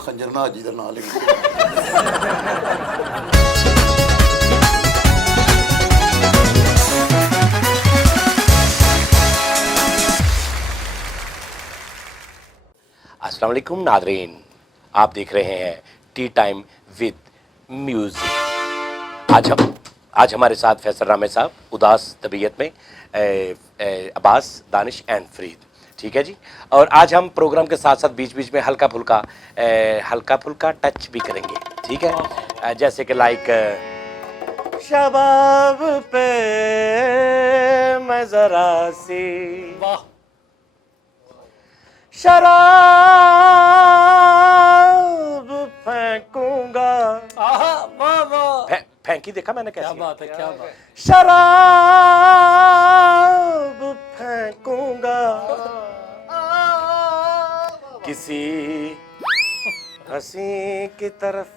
खंजर ना हाजी का नाम लिख अस्सलाम वालेकुम नादरीन, आप देख रहे हैं टी टाइम विद म्यूजिक। आज हमारे साथ फैसल रामे साहब उदास तबीयत में, अब्बास, दानिश एंड फरीद, ठीक है जी। और आज हम प्रोग्राम के साथ साथ बीच बीच में हल्का फुल्का टच भी करेंगे, ठीक है। जैसे कि लाइक शबाब पे मैं जरा सी शराब फेंकूंगा। फेंकी देखा मैंने कैसे? क्या बात है, क्या बात। शराब फेंकूंगा किसी हंसी की तरफ,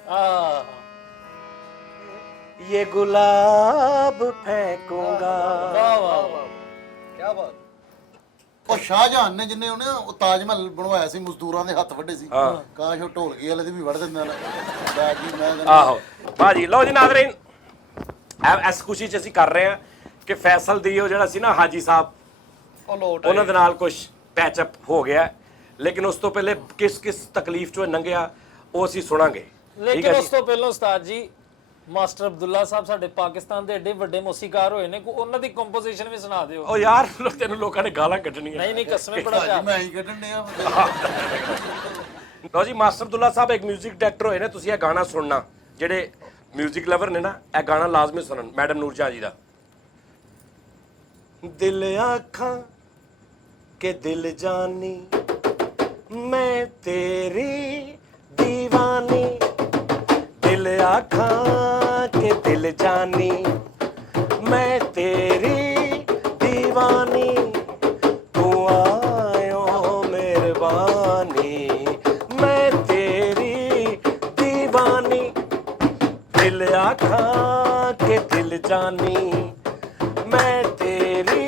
ये गुलाब फेंकूंगा। क्या बात। ਉਹ ਸ਼ਾਹਜਹਾਨ ਨੇ ਜਿੰਨੇ ਉਹਨੇ ਉਹ ਤਾਜ ਮਹਿਲ ਬਣਵਾਇਆ ਸੀ, ਮਜ਼ਦੂਰਾਂ ਦੇ ਹੱਥ ਵੱਡੇ ਸੀ। ਕਾਸ਼ ਉਹ ਢੋਲਕੀ ਵਾਲੇ ਦੇ ਵੀ ਵੜ ਦਿੰਦੇ ਨੇ। ਆਹੋ ਭਾਜੀ, ਲਓ ਜੀ ਨਾਜ਼ਰੀਨ, ਇਸ ਖੁਸ਼ੀ 'ਚ ਅਸੀਂ ਕਰ ਰਹੇ ਹਾਂ ਕਿ ਫੈਸਲ ਦੀ ਉਹ ਜਿਹੜਾ ਸੀ ਨਾ ਹਾਜੀ ਸਾਹਿਬ, ਉਹਨਾਂ ਦੇ ਨਾਲ ਕੁਝ ਪੈਚਅਪ ਹੋ ਗਿਆ, ਲੇਕਿਨ ਉਸ ਤੋਂ ਪਹਿਲੇ ਕਿਸ ਤਕਲੀਫ 'ਚੋਂ ਲੰਘਿਆ ਉਹ ਅਸੀਂ ਸੁਣਾਂਗੇ। ਲੇਕਿਨ ਉਸ ਤੋਂ ਪਹਿਲਾਂ ਉਸਤਾਦ ਜੀ, ਮਾਸਟਰ ਅਬਦੁੱਲਾ ਸਾਹਿਬ ਸਾਡੇ ਪਾਕਿਸਤਾਨ ਦੇ ਏਡੇ ਵੱਡੇ ਮੌਸੀਕਾਰ ਹੋਏ ਨੇ, ਉਹਨਾਂ ਦੀ ਕੰਪੋਜੀਸ਼ਨ ਵੀ ਸੁਣਾ ਦਿਓ। ਉਹ ਯਾਰ ਤੈਨੂੰ ਲੋਕਾਂ ਨੇ ਗਾਲਾਂ ਕੱਢਣੀਆਂ। ਨਹੀਂ ਕਸਮੇ ਬੜਾ ਪਿਆਰ ਮੈਂ ਹੀ ਕੱਢਣ ਡਿਆ। ਲਓ ਜੀ, ਮਾਸਟਰ ਅਬਦੁੱਲਾ ਸਾਹਿਬ ਇੱਕ 뮤직 ਡਾਇਰੈਕਟਰ ਹੋਏ ਨੇ, ਤੁਸੀਂ ਇਹ ਗਾਣਾ ਸੁਣਨਾ। ਜਿਹੜੇ 뮤직 ਲਵਰ ਨੇ ਨਾ, ਇਹ ਗਾਣਾ ਲਾਜ਼ਮੀ ਸੁਣਨ। ਮੈਡਮ ਨੂਰਜਹਾਂ ਜੀ ਦਾ ਦਿਲ ਆਖਾਂ ਕਿ ਦਿਲ ਜਾਨੀ ਮੈਂ ਤੇਰੀ दीवानी, दिल आँखां के दिल जानी मैं तेरी दीवानी, तू आयो मेहरबानी मैं तेरी दीवानी, दिल आँखां के दिल जानी मैं तेरी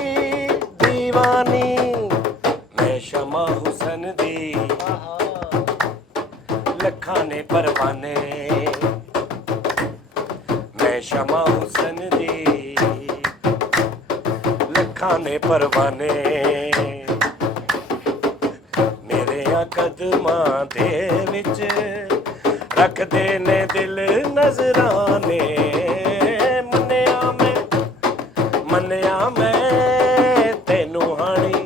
दीवानी, मैं शमा हुसन दी लखां ने परवाने, मैं शमा हुसन दी लखां ने परवाने, मेरे कदमां दे विच रखदे ने दिल नजराने, मन्निया मैं तेनू हानी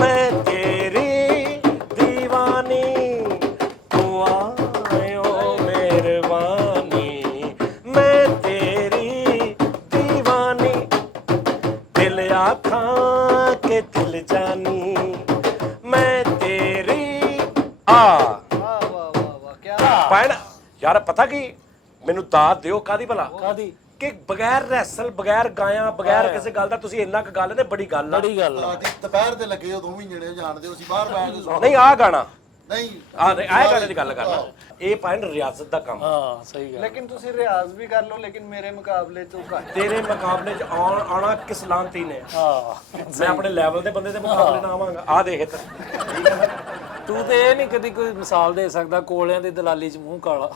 मैं तेरी दीवानी, के दिल जानी मैं तेरी यार पता की मैनू दाद दिओ कादी भला कि बगैर रैसल बगैर गाया बगैर किसी गल दा तुसी इन्ना क गल ने बड़ी गल ਦੁਪਹਿਰ ਦੇ ਲੱਗੇ ਉਦੋਂ ਵੀ ਜਣੇ ਜਾਣਦੇ ਹੋ, ਅਸੀਂ ਬਾਹਰ ਬੈਠ ਕੇ ਸੁਣਦੇ। नहीं आ गाना ਨਹੀਂ ਆਹ ਗਾਣੇ ਦੀ ਗੱਲ ਕਰਨਾ, ਇਹ ਪਾਇਨ ਰਿਆਜ਼ਤ ਦਾ ਕੰਮ। ਹਾਂ ਸਹੀ ਗੱਲ। लेकिन तुसी रियाज भी कर लो, लेकिन मेरे मुकाबले तो घट। ਤੇਰੇ ਮੁਕਾਬਲੇ 'ਚ ਆਣਾ ਕਿਸ ਲਾਂਤੀ ਨੇ। ਮੈਂ ਆਪਣੇ ਲੈਵਲ ਦੇ ਬੰਦੇ ਦੇ ਮੁਕਾਬਲੇ ਨਾ ਆਵਾਂਗਾ। ਆ ਦੇਖ ਇੱਧਰ, ਠੀਕ ਹੈ ਨਾ। ਤੂੰ ਤੇ ਇਹ ਨਹੀਂ ਕਦੀ ਕੋਈ ਮਿਸਾਲ ਦੇ ਸਕਦਾ ਕੋਲਿਆਂ ਦੀ ਦਲਾਲੀ 'ਚ ਮੂੰਹ ਕਾਲਾ।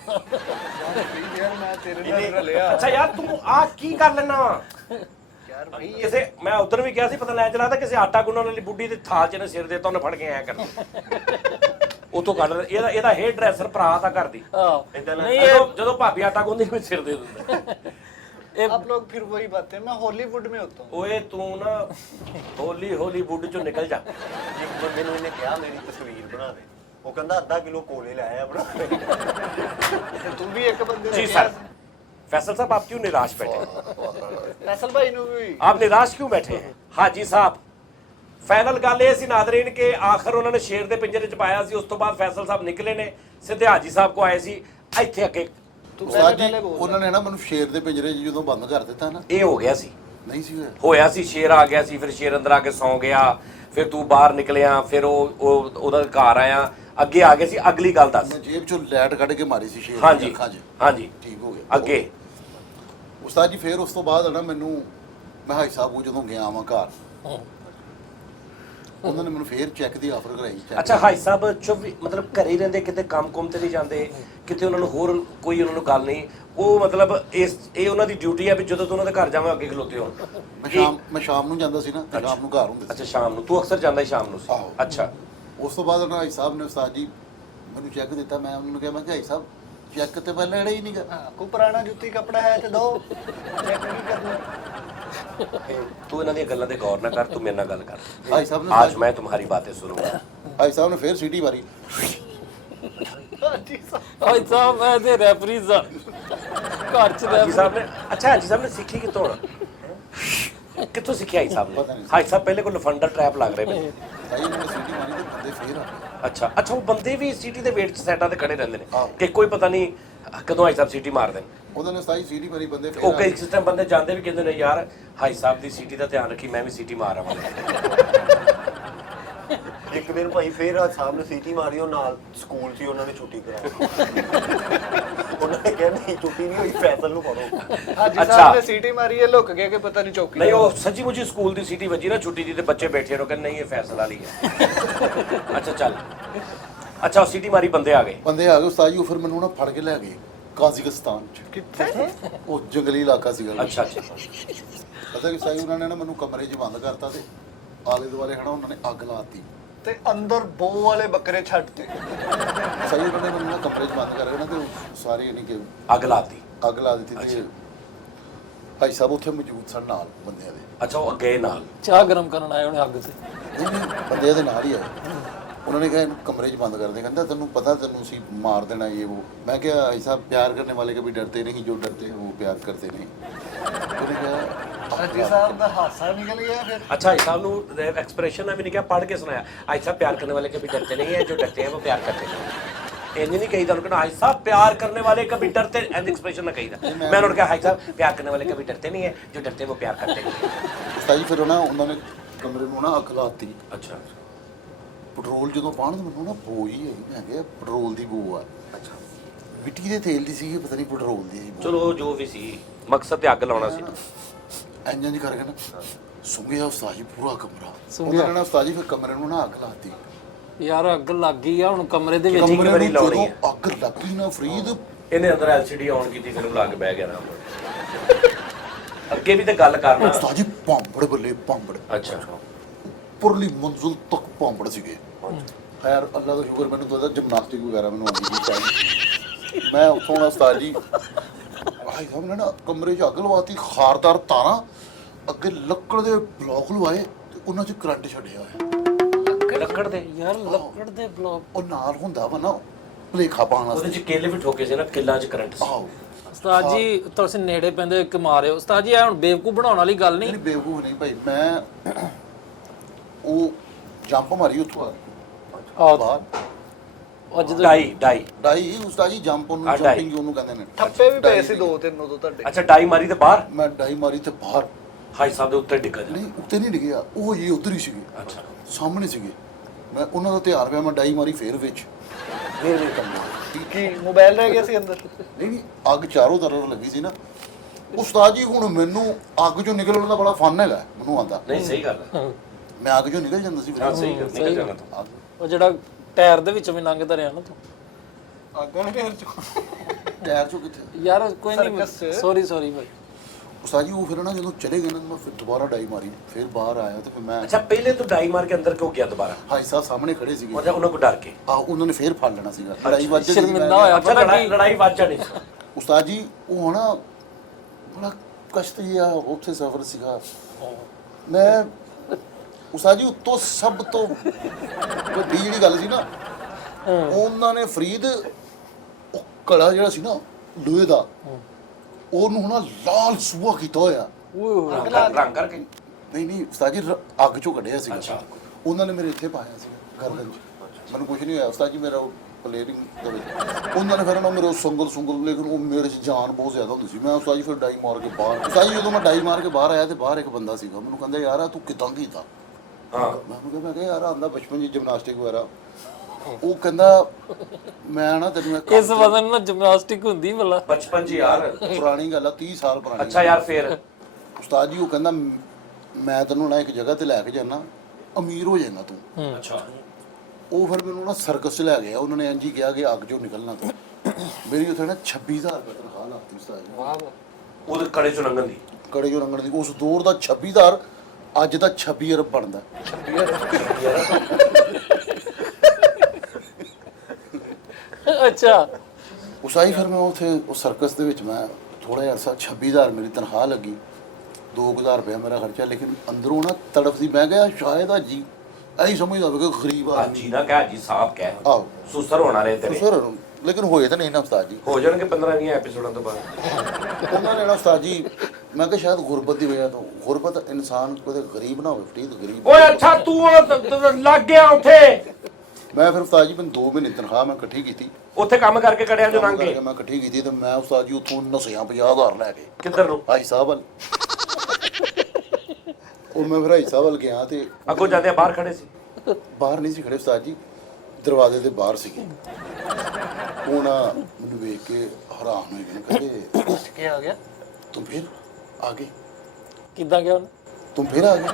यार मैं तेरे नाल रलिया ਅੱਛਾ ਯਾਰ ਤੂੰ ਆ ਕੀ ਕਰ ਲੈਣਾ ਵਾ यार भाई। ਕਿਸੇ, ਮੈਂ ਉਧਰ ਵੀ ਕਿਹਾ ਸੀ ਪਤਾ ਲੈ ਚਲਾ ਤਾਂ ਕਿਸੇ ਆਟਾ ਗੁੰਨਣ ਵਾਲੀ ਬੁੱਢੀ ਦੇ ਥਾਲ 'ਚ ਨੇ ਸਿਰ ਦੇ ਤਾਂ ਉਹਨੇ ਫੜ ਕੇ ਆਇਆ ਕਰ ਉਤੋਂ ਕੱਢ ਇਹਦਾ ਹੇਅਰ ਡਰੈਸਰ ਭਰਾ ਤਾਂ ਕਰਦੀ ਨਹੀਂ ਜਦੋਂ ਭਾਬੀ ਆਟਾ ਗੁੰਨਦੀ ਕੋਈ ਸਿਰ ਦੇ ਦਿੰਦਾ। आप लोग फिर वही बात है, मैं हॉलीवुड में होता हूँ। ਓਏ ਤੂੰ ਨਾ ਹੌਲੀ ਬੁੱਢ ਚੋਂ ਨਿਕਲ ਜਾ। ਇੱਕ ਬੰਦੇ ਨੂੰ ਇਹਨੇ ਕਿਹਾ ਮੇਰੀ ਤਸਵੀਰ ਬਣਾ ਦੇ, ਉਹ ਕਹਿੰਦਾ ਅੱਧਾ ਕਿਲੋ ਕੋਲੇ ਲੈ ਆਇਆ ਬਣਾ। तू भी एक बंदे जी सर। फैसल साहब आप क्यों निराश बैठे? फैसल भाई नु भी आप निराश क्यों बैठे हैं? हाजी साहब फाइनल गल ये सी नादरीन के आखिर उन्होंने शेर के पिंजरे च पाया सी, उस तो बाद फैसल साहब निकले ने सीधे हाजी साहब को आए सी ਇੱਥੇ ਅੱਗੇ। ਉਸਤਾਦ ਜੀ ਉਹਨਾਂ ਨੇ ਨਾ ਮੈਨੂੰ ਸ਼ੇਰ ਦੇ ਪਿੰਜਰੇ 'ਚ ਜਦੋਂ ਬੰਦ ਕਰ ਦਿੱਤਾ ਨਾ, ਇਹ ਹੋ ਗਿਆ ਸੀ, ਨਹੀਂ ਸੀ ਹੋਇਆ ਸੀ, ਸ਼ੇਰ ਆ ਗਿਆ ਸੀ, ਫਿਰ ਸ਼ੇਰ ਅੰਦਰ ਆ ਕੇ ਸੌਂ ਗਿਆ, ਫਿਰ ਤੂੰ ਬਾਹਰ ਨਿਕਲਿਆ, ਫਿਰ ਉਹਦਾ ਘਰ ਆਇਆ, ਅੱਗੇ ਆ ਗਏ ਸੀ। ਅਗਲੀ ਗੱਲ ਦੱਸ। ਮੈਂ ਜੇਬ 'ਚੋਂ ਲੈਟ ਕੱਢ ਕੇ ਮਾਰੀ ਸੀ ਸ਼ੇਰ ਹਾਂਜੀ ਦੀ ਅੱਖਾਂ 'ਚ। ਹਾਂਜੀ ਠੀਕ ਹੋ ਗਿਆ ਅੱਗੇ। ਉਸਤਾਦ ਜੀ ਫਿਰ ਉਸ ਤੋਂ ਬਾਅਦ ਨਾ ਮੈਨੂੰ ਮੈਂ ਹਾਈ ਸਾਹਿਬ ਕੋਲ ਜਦੋਂ ਗਿਆ ਵਾਂ ਘਰ ਉਹਨਾਂ ਨੇ ਮੈਨੂੰ ਫੇਰ ਚੈੱਕ ਦੀ ਆਫਰ ਕਰਾਈ check ਅੱਛਾ ਹਾਈ ਸਾਹਿਬ 24 ਮਤਲਬ ਘਰੇ ਹੀ ਰਹਿੰਦੇ, ਕਿਤੇ ਕੰਮ ਤੇ ਨਹੀਂ ਜਾਂਦੇ, ਕਿਤੇ ਉਹਨਾਂ ਨੂੰ ਹੋਰ ਕੋਈ ਉਹਨਾਂ ਨੂੰ ਗੱਲ ਨਹੀਂ, ਉਹ ਮਤਲਬ ਇਹ ਉਹਨਾਂ ਦੀ ਡਿਊਟੀ ਹੈ ਵੀ ਜਦੋਂ ਤੂੰ ਉਹਨਾਂ ਦੇ ਘਰ ਜਾਵਾਂ ਅੱਗੇ ਖਲੋਤੇ ਹੋ। ਮੈਂ ਸ਼ਾਮ ਨੂੰ ਜਾਂਦਾ ਸੀ ਨਾ, ਸ਼ਾਮ ਨੂੰ ਘਰ ਹੁੰਦੇ ਸੀ। ਅੱਛਾ ਸ਼ਾਮ ਨੂੰ ਤੂੰ ਅਕਸਰ ਜਾਂਦਾ ਸੀ ਸ਼ਾਮ ਨੂੰ ਸੀ? ਆਹੋ। ਅੱਛਾ ਉਸ ਤੋਂ ਬਾਅਦ ਉਹਨਾਂ ਹਾਈ ਸਾਹਿਬ ਨੇ ਉਸਤਾਦ ਜੀ ਮੈਨੂੰ ਚੈੱਕ ਦਿੱਤਾ। ਮੈਂ ਉਹਨਾਂ ਨੂੰ ਕਿਹਾ, ਮੈਂ ਕਿਹਾ ਹਾਈ ਸਾਹਿਬ ਚੈੱਕ ਤੇ ਪਹਿਲਾਂ ਲੈਣਾ ਹੀ ਨਹੀਂਗਾ। हाँ कोई पुराना जूती कपड़ा है तो दो चेक नहीं करना। ਤੂੰ ਇਹਨਾਂ ਦੀਆਂ ਗੱਲਾਂ ਤੇ ਗੌਰ ਨਾ ਕਰ, ਤੂੰ ਮੇਰੇ ਨਾਲ ਗੱਲ ਕਰ। ਹਾਈ ਸਾਹਿਬ ਨੇ आज मैं तुम्हारी बातें सुनूंगा। ਹਾਈ ਸਾਹਿਬ ਨੇ ਫੇਰ ਸੀਟੀ ਮਾਰੀ। हाजी साहब ਹਾਈ ਸਾਹਿਬ ਮੈਂ ਤੇ ਰੈਫਰੀ ਸਾਂ ਘਰ ਚ ਹਾਜੀ ਸਾਹਿਬ ਨੇ ਅੱਛਾ ਹਾਜੀ ਸਾਹਿਬ ਨੇ ਸਿੱਖੀ ਕਿੱਥੋਂ ਹੁਣ? ਕਿੱਥੋਂ ਸਿੱਖਿਆ ਹਾਜੀ ਸਾਹਿਬ ਪਤਾ ਨੇ? ਨਹੀਂ। ਹਾਜੀ ਸਾਹਿਬ ਪਹਿਲੇ ਕੋਈ ਲਫੰਡਰ ਟਰੈਪ ਲੱਗ ਰਹੇ ਮੈਨੂੰ। ਭਾਈ ਉਹਨਾਂ ਨੇ ਸੀਟੀ ਮਾਰੀ ਤੇ ਬੰਦੇ ਫੇਰ ਆ ਗਏ। ਅੱਛਾ ਅੱਛਾ ਉਹ ਬੰਦੇ ਵੀ ਸਿਟੀ ਦੇ ਵੇਟ 'ਚ ਸਾਈਡਾਂ ਤੇ ਖੜੇ ਰਹਿੰਦੇ ਨੇ ਆਹੋ। ਕਿ ਕੋਈ ਪਤਾ ਨਹੀਂ ਕਦੋਂ ਹਾਈ ਸਾਹਿਬ ਸਿਟੀ ਮਾਰਦੇ ਨੇ। ਉਹਨਾਂ ਨੇ ਉਸਤਾਦ ਜੀ ਸੀਟੀ ਮਾਰੀ, ਬੰਦੇ ਫੇਰ ਉਹ ਆ ਕਈ ਗਏ। ਸਿਸਟਮ ਬੰਦੇ ਜਾਂਦੇ ਵੀ ਕਹਿੰਦੇ ਨੇ ਯਾਰ ਹਾਈ ਸਾਹਿਬ ਦੀ ਸਿਟੀ ਦਾ ਧਿਆਨ ਰੱਖੀ, ਮੈਂ ਵੀ ਸਿਟੀ ਮਾਰ ਆਵਾਂ। ਇੱਕ ਦਿਨ ਭਾਈ ਫੇਰ ਆ ਸਾਹਮਣੇ ਸੀਟੀ ਮਾਰੀ, ਉਹ ਨਾਲ ਸਕੂਲ ਸੀ, ਉਹਨਾਂ ਨੇ ਛੁੱਟੀ ਕਰਾ ਉਹਨਾਂ ਨੇ ਕਿਹਾ ਨਹੀਂ ਛੁੱਟੀ ਨਹੀਂ ਹੋਈ, ਫੈਸਲ ਨੂੰ ਪੜੋ। हाजी अच्छा। साहब ने सीटी मारी है, लुक गया कि पता नहीं चौकी ਨਹੀਂ ਉਹ ਸੱਚੀ ਮੁੱਚੀ ਸਕੂਲ ਦੀ ਸਿਟੀ ਵੱਜੀ ਨਾ ਛੁੱਟੀ ਦੀ ਤੇ ਬੱਚੇ ਬੈਠੇ ਰਹੋ ਕਹਿੰਦੇ ਨਹੀਂ ਇਹ ਫੈਸਲਾ ਵਾਲੀ ਹੈ। ਅੱਛਾ ਚੱਲ ਅੱਛਾ ਉਹ ਸਿਟੀ ਮਾਰੀ ਬੰਦੇ ਆ ਗਏ। ਬੰਦੇ ਆ ਗਏ ਉਸਤਾਦ ਜੀ, ਉਹ ਫਿਰ ਮੈਨੂੰ ਨਾ ਫੜ ਕੇ ਲੈ ਗਏ ਕਾਜ਼ਕਿਸਤਾਨ ਚ। कितने ਉਹ ਜੰਗਲੀ ਇਲਾਕਾ ਸੀਗਾ। ਅੱਛਾ ਅੱਛਾ ਪਤਾ ਕਿ ਸਾਈ ਉਹਨਾਂ ਨੇ ਨਾ ਮੈਨੂੰ ਕਮਰੇ 'ਚ ਬੰਦ ਕਰਤਾ ਤੇ ਆਲੇ ਦੁਆਲੇ ਹਨਾ ਉਹਨਾਂ ਨੇ ਅੱਗ ਲਾਤੀ। ते अंदर बो वाले बकरे छटते। ਸਾਈ ਉਹਨਾਂ ਨੇ ਮੈਨੂੰ ਨਾ ਕਮਰੇ 'ਚ ਬੰਦ ਕਰਕੇ ਨਾ ਤੇ ਉਹ ਸਾਰੇ ਯਾਨੀ ਕਿ ਅੱਗ ਲਾਤੀ। ਅੱਗ ਲਾ ਦਿੱਤੀ ਤੇ ਭਾਈ ਸਾਹਿਬ ਉੱਥੇ ਮੌਜੂਦ ਸਨ ਨਾਲ ਬੰਦਿਆਂ ਦੇ। ਅੱਛਾ ਉਹ ਅੱਗੇ ਨਾਲ ਚਾਹ ਗਰਮ ਕਰਨ ਆਏ ਉਹਨੇ ਅੱਗ ਤੇ। ਨਹੀਂ ਬੰਦਿਆਂ ਦੇ ਨਾਲ ਹੀ ਆਏ। ਉਹਨਾਂ ਨੇ ਕਿਹਾ ਇਹਨੂੰ ਕਮਰੇ 'ਚ ਬੰਦ ਕਰ ਦੇ। ਕਹਿੰਦਾ ਤੈਨੂੰ ਪਤਾ ਤੈਨੂੰ ਸੀ ਮਾਰ ਦੇਣਾ ਇਹ ਉਹ। ਮੈਂ ਕਿਹਾ ਭਾਈ ਸਾਹਿਬ ਪਿਆਰ करने वाले कभी डरते नहीं, जो डरते हैं वो प्यार करते नहीं। ਉਹਨੇ ਕਿਹਾ हाजी साहब का हादसा निकल गया फिर। अच्छा हाई साहब ने एक्सप्रेशन अभी नहीं क्या पढ़ के सुनाया हाई साहब प्यार करने वाले कभी डरते नहीं है, जो डरते हैं वो प्यार करते हैं। इंज नहीं कही था उन्होंने हाई साहब प्यार करने वाले कभी डरते एंड एक्सप्रेशन ना कही था। मैंने उन्होंने कहा हाई साहब प्यार करने वाले कभी डरते नहीं है, जो डरते हैं वो प्यार करते हैं। ਉਸਤਾਦ ਜੀ ਫਿਰ ਉਹਨਾਂ ਨੇ ਕਮਰੇ ਨੂੰ ਨਾ ਅੱਗ ਲਾਤੀ। अच्छा ਪੈਟਰੋਲ ਜਦੋਂ ਪਾਣ ਤੇ ਮੈਨੂੰ ਨਾ ਬੋ ਹੀ ਆਈ। ਮੈਂ ਕਿਹਾ ਪੈਟਰੋਲ ਦੀ ਬੋ ਆ। अच्छा ਮਿੱਟੀ ਦੇ ਤੇਲ ਦੀ ਸੀ, ਪਤਾ ਨਹੀਂ ਪੈਟਰੋਲ ਦੀ ਸੀ ਬੋ। चलो जो भी सी मकसद ते अग लाना सी। ਇੰਜਾਂ ਜੀ ਕਰਕੇ ਨਾ ਸੁੰਘਿਆ ਉਸਤਾਦ ਜੀ ਪੂਰਾ ਕਮਰਾ। ਸੁੰਘਿਆ। ਉਹਨਾਂ ਨੇ ਉਸਤਾਦ ਜੀ ਫਿਰ ਕਮਰੇ ਨੂੰ ਨਾ ਅੱਗ ਲਾਤੀ। ਯਾਰ ਅੱਗ ਲੱਗ ਗਈ ਆ ਹੁਣ ਕਮਰੇ ਦੇ ਵਿੱਚ। ਕਮਰੇ ਕਮਰੇ ਬੜੀ ਨੂੰ ਲਾਉਣੀ ਜਦੋਂ ਅੱਗ ਲੱਗੀ ਨਾ ਫਰੀਦ, ਇਹਨੇ ਅੰਦਰ ਐਲਸੀਡੀ ਆਨ ਕੀਤੀ ਫਿਰ ਲਾ ਕੇ ਬਹਿ ਗਿਆ ਨਾ। ਅੱਗੇ ਵੀ ਤੇ ਗੱਲ ਕਰਨਾ। ਉਸਤਾਦ ਜੀ ਪਾਂਬੜ ਬੱਲੇ ਪਾਂਬੜ। ਅੱਛਾ ਉੱਪਰਲੀ ਮੰਜ਼ਿਲ ਤੱਕ ਪਾਂਬੜ ਸੀਗੇ। ਖੈਰ ਅੱਲਾ ਦਾ ਸ਼ੁਕਰ ਮੈਨੂੰ ਤਾਂ ਜਿਮਨਾਸਟਿਕ ਵਗੈਰਾ ਮੈਨੂੰ ਆਉਂਦੀ ਸੀ ਸ਼ਾਇਦ। ਮੈਂ ਉੱਥੋਂ ਨਾ ਉਸਤਾਦ ਜੀ ਭਾਈ ਸਾਹਿਬ ਨੇ ਨਾ ਕਮਰੇ 'ਚ ਅੱਗ ਲਵਾਤੀ। ਖਾਰਦਾਰ ਤਾਰਾਂ ਅੱਗੇ ਲੱਕੜ ਦੇ ਬਲੌਕ ਲਵਾਏ ਤੇ ਉਹਨਾਂ 'ਚ ਕਰੰਟ ਛੱਡਿਆ ਹੋਇਆ। ਲੱਕੜ ਦੇ ਯਾਰ ਲੱਕੜ ਦੇ ਬਲੌਕ। ਉਹ ਨਾਲ ਹੁੰਦਾ ਵਾ ਨਾ ਭਲੇਖਾ ਪਾਉਣ ਉਹਦੇ ਵਾਸਤੇ। ਚ ਕੇਲੇ ਵੀ ਠੋਕੇ ਸੀ ਨਾ, ਕਿੱਲਾਂ ਚ ਕਰੰਟ ਸੀ। ਆਹੋ ਉਸਤਾਦ ਜੀ ਤੁਸੀਂ ਨੇੜੇ ਪੈਂਦੇ ਇੱਕ ਮਾਰਿਓ। ਉਸਤਾਦ ਜੀ ਇਹ ਹੁਣ ਬੇਵਕੂਫ ਬਣਾਉਣ ਵਾਲੀ ਗੱਲ ਨਹੀਂ। ਨਹੀਂ ਬੇਵਕੂਫ ਨਹੀਂ ਭਾਈ। ਮੈਂ ਉਹ ਜੰਪ ਮਾਰੀ ਉੱਥੋਂ ਆਹ ਬਾਹਰ। ਅੱਜ ਜਦੋਂ ਡਾਈ ਡਾਈ ਡਾਈ ਉਸਤਾਦ ਜੀ ਜੰਪ ਉਹਨੂੰ ਹਾਂ, ਡਾਈ। ਜੰਪਿੰਗ ਉਹਨੂੰ ਕਹਿੰਦੇ ਨੇ। ठप्पे भी पे सी दो तीन उदो तड़े। ਅੱਛਾ ਡਾਈ ਮਾਰੀ ਤੇ ਬਾਹਰ ਮੈਂ ਡਾਈ ਮਾਰੀ ਤੇ ਬਾਹਰ। ਹਾਈ ਸਾਹਿਬ ਦੇ ਉੱਤੇ ਡਿੱਗਾ ਜਾ। ਨਹੀਂ ਉੱਤੇ ਨਹੀਂ ਡਿੱਗਿਆ, ਉਹ ਜੀ ਉਧਰ ਹੀ ਸੀਗੇ ਅੱਛਾ ਸਾਹਮਣੇ ਸੀਗੇ। ਮੈਂ ਉਹਨਾਂ ਦਾ ਧਿਆਨ ਪਿਆ, ਮੈਂ ਡਾਈ ਮਾਰੀ ਫੇਰ ਵਿੱਚ ਫੇਰ ਕੰਮ की मोबाइल रह गया सी अंदर। ਨਹੀਂ ਨਹੀਂ ਅੱਗ ਚਾਰੋਂ ਤਰਫ ਲੱਗੀ ਸੀ ਨਾ। ਉਸਤਾਦ ਜੀ ਹੁਣ ਮੈਨੂੰ ਅੱਗ ਚੋਂ ਨਿਕਲਣ ਦਾ ਬੜਾ ਫਨ ਹੈਗਾ ਮੈਨੂੰ ਆਉਂਦਾ। ਨਹੀਂ ਸਹੀ ਗੱਲ ਹੈ। ਮੈਂ ਅੱਗ ਚੋਂ ਨਿਕਲ ਜਾਂਦਾ ਸੀ ਹਾਂ ਫਿਰ। ਸਹੀ ਗੱਲ ਨਿਕਲ ਜਾਣਾ ਤੂੰ। ਉਹ ਜਿਹੜਾ ਟਾਇਰ ਦੇ ਵਿੱਚੋਂ ਵੀ ਲੰਘਦਾ ਰਿਹਾ ਨਾ ਤੂੰ। आगे ढेर चो। ਟਾਇਰ ਚੋਂ ਕਿੱਥੇ ਯਾਰ ਕੋਈ ਨਹੀਂ Circus 'ਚ। ਸੌਰੀ ਭਾਈ। ਉਸਤਾਦ ਜੀ ਉਹ ਫਿਰ ਨਾ ਜਦੋਂ ਚਲੇ ਗਏ ਨਾ ਮੈਂ ਫਿਰ ਦੁਬਾਰਾ ਡਾਈ ਮਾਰੀ ਫਿਰ ਬਾਹਰ ਆਇਆ ਤੇ ਫਿਰ ਮੈਂ ਅੱਛਾ ਪਹਿਲੇ ਤੂੰ ਡਾਈ ਮਾਰ ਕੇ ਅੰਦਰ ਕਿਉਂ ਗਿਆ ਦੁਬਾਰਾ? ਭਾਈ ਸਾਹਿਬ ਸਾਹਮਣੇ ਖੜੇ ਸੀਗੇ। ਉਹਨਾਂ ਕੋ ਡਰ ਕੇ। ਉਹਨਾਂ ਨੇ ਫੇਰ ਫੜ ਲੈਣਾ ਸੀਗਾ। ਲੜਾਈ ਵੱਜ ਜਾਣੀ ਸੀ। ਸ਼ਰਮਿੰਦਾ ਹੋਇਆ। ਅੱਛਾ ਪਤਾ ਲੜਾਈ ਕੀ ਲੜਾਈ ਵੱਜ ਜਾਣੀ। ਉਸਤਾਦ ਜੀ ਉਹ ਨਾ ਬੜਾ ਕਸ਼ਤੀਆ ਉੱਥੇ ਸਫ਼ਰ ਸੀਗਾ। ਮੈਂ ਉਸਤਾਦ ਜੀ ਉੱਤੋਂ ਸਭ ਤੋਂ ਵੱਡੀ ਜਿਹੜੀ ਗੱਲ ਸੀ ਨਾ, ਉਹਨਾਂ ਨੇ ਫਰੀਦ ਉਹ ਕੜਾ ਜਿਹੜਾ ਸੀ ਨਾ ਲੋਹੇ ਦਾ ਉਹਨੂੰ ਹੁਣ ਲਾਲ ਸੂਆ ਕੀਤਾ ਹੋਇਆ। ਰੰਗ ਕਰਕੇ। ਨਹੀਂ ਨਹੀਂ ਉਸਤਾਦ ਜੀ ਅੱਗ ਚੋਂ ਕੱਢਿਆ ਸੀਗਾ। ਅੱਛਾ। ਉਹਨਾਂ ਨੇ ਮੇਰੇ ਇੱਥੇ ਪਾਇਆ ਸੀ ਗਰਦਨ 'ਚ। ਮੈਨੂੰ ਕੁਝ ਨਹੀਂ ਹੋਇਆ ਉਸਤਾਦ ਜੀ। ਮੇਰਾ ਪਲੇਅਰਿੰਗ ਦੇ ਵਿੱਚ ਉਹਨਾਂ ਨੇ ਫਿਰ ਨਾ ਮੇਰੇ ਸੰਗਲ ਲੇਕਿਨ ਉਹ ਮੇਰੇ 'ਚ ਜਾਨ ਬਹੁਤ ਜ਼ਿਆਦਾ ਹੁੰਦੀ ਸੀ। ਮੈਂ ਉਸਤਾਦ ਜੀ ਫਿਰ ਡਾਈ ਮਾਰ ਕੇ ਬਾਹਰ। ਉਸਤਾਦ ਜੀ ਜਦੋਂ ਮੈਂ ਡਾਈ ਮਾਰ ਕੇ ਬਾਹਰ ਆਇਆ ਤੇ ਬਾਹਰ ਇੱਕ ਬੰਦਾ ਸੀਗਾ। ਮੈਨੂੰ ਕਹਿੰਦਾ ਯਾਰ ਤੂੰ ਕਿੱਦਾਂ ਕੀਤਾ? ਹਾਂ ਮੈਂ ਕਿਹਾ ਯਾਰ ਆਂਦਾ ਬਚਪਨ 'ਚ ਜਿਮਨਾਸਟਿਕ ਵਗੈਰਾ। ਉਹ ਕਹਿੰਦਾ ਮੈਂ ਨਾ ਤੈਨੂੰ ਇੱਕ ਇਸ ਵਜ਼ਨ ਨਾਲ ਜਿਮਨਾਸਟਿਕ ਹੁੰਦੀ ਭਲਾ। ਬਚਪਨ ਚ ਯਾਰ। ਪੁਰਾਣੀ ਗੱਲ ਆ 30 ਸਾਲ ਪੁਰਾਣੀ। ਅੱਛਾ ਯਾਰ ਫੇਰ ਉਸਤਾਦ ਜੀ ਉਹ ਕਹਿੰਦਾ ਮੈਂ ਤੈਨੂੰ ਨਾ ਇੱਕ ਜਗ੍ਹਾ ਤੇ ਲੈ ਕੇ ਜਾਣਾ, ਅਮੀਰ ਹੋ ਜਾਏਗਾ ਤੂੰ। ਅੱਛਾ ਉਹ ਫਿਰ ਮੈਨੂੰ ਨਾ ਸਰਕਸ 'ਚ ਲੈ ਗਿਆ, ਉਹਨਾਂ ਨੇ ਇੰਝ ਹੀ ਕਿਹਾ ਕਿ ਅੱਗ 'ਚੋਂ ਨਿਕਲਣਾ ਤੂੰ। ਮੇਰੀ ਉੱਥੇ ਨਾ 26,000 ਰੁਪਏ ਤਨਖਾਹ ਲਾਤੀ ਉਸਤਾਦ ਜੀ। वाह ਉਹਦੇ ਕੜੇ ਚੋਂ ਲੰਘਣ ਦੀ। ਕੜੇ ਜੋ ਰੰਗਣ ਦੀ ਉਸ ਦੌਰ ਦਾ 26,000 ਅੱਜ ਦਾ 26 ਅਰਬ ਬਣਦਾ। ਅੱਛਾ ਉਸਾਈ ਫਿਰ ਮੈਂ ਉੱਥੇ ਉਸ ਸਰਕਸ ਦੇ ਵਿੱਚ ਮੈਂ ਥੋੜਾ ਜਿਹਾ ਅਰਸਾ 26,000 ਮੇਰੀ ਤਨਖਾਹ ਲੱਗੀ, 2,000 ਰੁਪਇਆ ਮੇਰਾ ਖਰਚਾ, ਲੇਕਿਨ ਅੰਦਰੋਂ ਨਾ ਤੜਫਦੀ। ਮੈਂ ਕਿਹਾ ਸ਼ਾਇਦ ਹਾਜੀ ਐਂ ਸਮਝਦਾ ਹੋਵੇ ਕਿ ਗਰੀਬ ਆਦਮੀ। ਹਾਜੀ ਨਾ ਕਹਿ, ਹਾਜੀ ਸਾਹਿਬ ਕਹਿ, ਆਹੋ ਸੁਸਰ ਹੋਣਾ ਰਹੇ ਤੇਰੇ। ਸਰ, ਲੇਕਿਨ ਹੋਏ ਤਾਂ ਨਹੀਂ ਨਾ ਉਸਤਾਦ ਜੀ। ਹੋ ਜਾਣਗੇ 15-20 ਐਪੀਸੋਡਾਂ ਤੋਂ ਬਾਅਦ। ਉਹਨਾਂ ਨੇ ਨਾ ਉਸਤਾਦ ਜੀ, ਮੈਂ ਕਿਹਾ ਸ਼ਾਇਦ ਗੁਰਬਤ ਦੀ ਵਜ੍ਹਾ ਤੋਂ, ਗੁਰਬਤ ਇਨਸਾਨ ਕੋਈ ਗਰੀਬ ਨਾ ਹੋਵੇ, ਫਰੀਦ ਗਰੀਬ। ਓਏ ਅੱਛਾ ਤੂੰ ਲੱਗ ਗਿਆ ਉੱਥੇ। ਮੈਂ ਫਿਰ ਉਸਤਾਦ ਜੀ ਮੈਨੂੰ 2 ਮਹੀਨੇ ਤਨਖਾਹ ਮੈਂ ਇਕੱਠੀ ਕੀਤੀ, ਉੱਥੇ ਕੰਮ ਕਰਕੇ ਕੜਿਆਂ ਚੋਂ ਲੰਘ ਕੇ ਮੈਂ ਇਕੱਠੀ ਕੀਤੀ ਤੇ ਮੈਂ ਉਸਤਾਦ ਜੀ ਉੱਥੋਂ ਨਸਿਆ 50,000 ਲੈ ਕੇ ਕਿੱਧਰ ਨੂੰ? ਭਾਈ ਸਾਹਿਬ ਵੱਲ। ਉਹ ਮੈਂ ਫਿਰ ਭਾਈ ਸਾਹਿਬ ਵੱਲ ਗਿਆ ਤੇ ਅੱਗੋਂ ਜਾਂਦੇ ਬਾਹਰ ਖੜੇ ਸੀ। ਬਾਹਰ ਨਹੀਂ ਸੀ ਖੜੇ ਉਸਤਾਦ ਜੀ, ਦਰਵਾਜ਼ੇ ਦੇ ਬਾਹਰ ਸੀਗੇ। ਉਹ ਨਾ ਮੈਨੂੰ ਵੇਖ ਕੇ ਹੈਰਾਨ ਹੋਏ ਗਏ, ਕਹਿੰਦੇ क्या आ गया तुम फिर आ गए, ਕਿੱਦਾਂ ਗਿਆ ਉਹਨੇ? तुम फिर आ गए,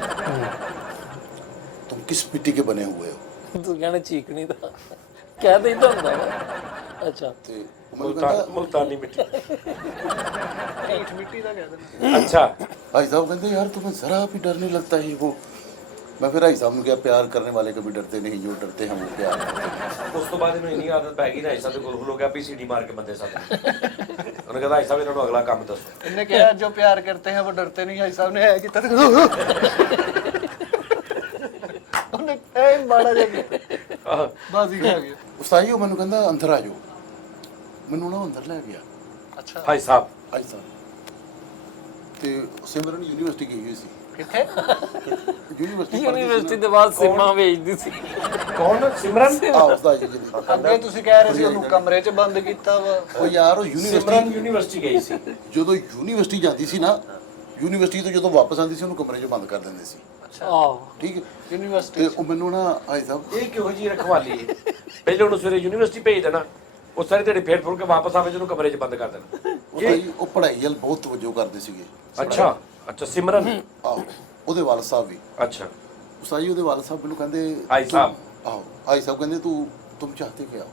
तुम किस मिट्टी के बने हुए हो। ਤੂੰ ਕਹਿਣਾ ਚੀਕਣੀ ਦਾ ਕਹਿ ਦੇਈਦਾ ਹੁੰਦਾ ਵਾ। ਅੱਛਾ ਤੇ ਉਹ ਮੈਨੂੰ ਕਹਿੰਦਾ ਮੁਲਤਾਨੀ ਮਿੱਟੀ। ईट मिट्टी का क्या देना अच्छा भाई साहब कहते यार तुम्हें जरा भी डर नहीं लगता है वो। मैं फिर भाई साहब ने कहा प्यार करने वाले कभी डरते नहीं, जो डरते हैं वो प्यार करते हैं। ਉਸ ਤੋਂ ਬਾਅਦ ਇਹਨੂੰ ਇੰਨੀ ਆਦਤ ਪੈ ਗਈ ਨਾ ਸਾਹਿਬ ਦੇ ਕੋਲ ਹੋ ਗਿਆ ਪੀਸੀਡੀ ਮਾਰ ਕੇ ਬੰਦੇ ਸਾਥ ਉਹਨੇ ਕਹਿੰਦਾ ਸਾਹਿਬ ਇਹਨਾਂ ਨੂੰ ਅਗਲਾ ਕੰਮ ਦੱਸੋ। इन्हें क्या जो प्यार करते हैं वो डरते नहीं भाई साहब ने है कि उन्हें ए बड़ा जगह बाजी खा गया ਉਸਤਾਦ ਜੀ ਉਹ ਮੈਨੂੰ ਕਹਿੰਦਾ ਅੰਦਰ ਆ ਜਾਓ, ਮੈਨੂੰ ਨਾ ਅੰਦਰ ਲੈ ਗਿਆ अच्छा ਭਾਈ ਸਾਹਿਬ ਭਾਈ ਸਾਹਿਬ। ਤੇ ਸਿਮਰਨ ਯੂਨੀਵਰਸਿਟੀ ਗਈ ਹੋਈ ਸੀ। किथे ਯੂਨੀਵਰਸਿਟੀ ਦੇ ਬਾਅਦ ਸਿਮਾ ਵੇਚਦੀ ਸੀ। ਕੌਣ? ਸਿਮਰਨ? ਆਹ ਉਸਤਾਦ ਜੀ ਜਿਹੜੀ ਅੱਗੇ ਤੁਸੀਂ ਕਹਿ ਰਹੇ ਸੀ ਉਹਨੂੰ ਕਮਰੇ 'ਚ ਬੰਦ ਕੀਤਾ ਵਾ ਉਹ ਯਾਰ ਉਹ ਸਿਮਰਨ ਯੂਨੀਵਰਸਿਟੀ ਯੂਨੀਵਰਸਿਟੀ ਗਈ ਸੀ। ਜਦੋਂ ਯੂਨੀਵਰਸਿਟੀ ਜਾਂਦੀ ਸੀ ਨਾ, ਯੂਨੀਵਰਸਿਟੀ ਤੋਂ ਜਦੋਂ ਵਾਪਸ ਆਉਂਦੀ ਸੀ ਉਹਨੂੰ ਕਮਰੇ 'ਚ ਬੰਦ ਕਰ ਦਿੰਦੇ ਸੀ, ਆਹੋ ਠੀਕ ਹੈ। ਯੂਨੀਵਰਸਿਟੀ ਤੇ ਉਹ ਮੈਨੂੰ ਨਾ ਭਾਈ ਸਾਹਿਬ ਇਹ ਕਿਹੋ ਜੀ ਰਖਵਾਲੀ ਹੈ? ਪਹਿਲੇ ਉਹਨੂੰ ਸਵੇਰੇ ਯੂਨੀਵਰਸਿਟੀ ਭੇਜ ਦੇਣਾ, ਉਹ ਸਾਰੀ ਦਿਹਾੜੀ ਫੇਰ ਫੁਰ ਕੇ ਵਾਪਸ ਆਵੇ ਜਿਹਨੂੰ ਕਮਰੇ 'ਚ ਬੰਦ ਕਰ ਦੇਣਾ। ਉਸਤਾਦ ਜੀ ਉਹ ਪੜ੍ਹਾਈ ਵੱਲ ਬਹੁਤ ਤਵੱਜੋ ਕਰਦੇ ਸੀਗੇ। ਅੱਛਾ ਅੱਛਾ ਸਿਮਰਨ। ਆਹੋ ਉਹਦੇ ਵਾਲਦ ਸਾਹਿਬ ਵੀ। ਅੱਛਾ ਉਸਤਾਦ ਜੀ ਉਹਦੇ ਵਾਲਦ ਸਾਹਿਬ ਮੈਨੂੰ ਕਹਿੰਦੇ भाई साहब। ਆਹੋ ਭਾਈ ਸਾਹਿਬ ਕਹਿੰਦੇ तुम चाहते क्या हो।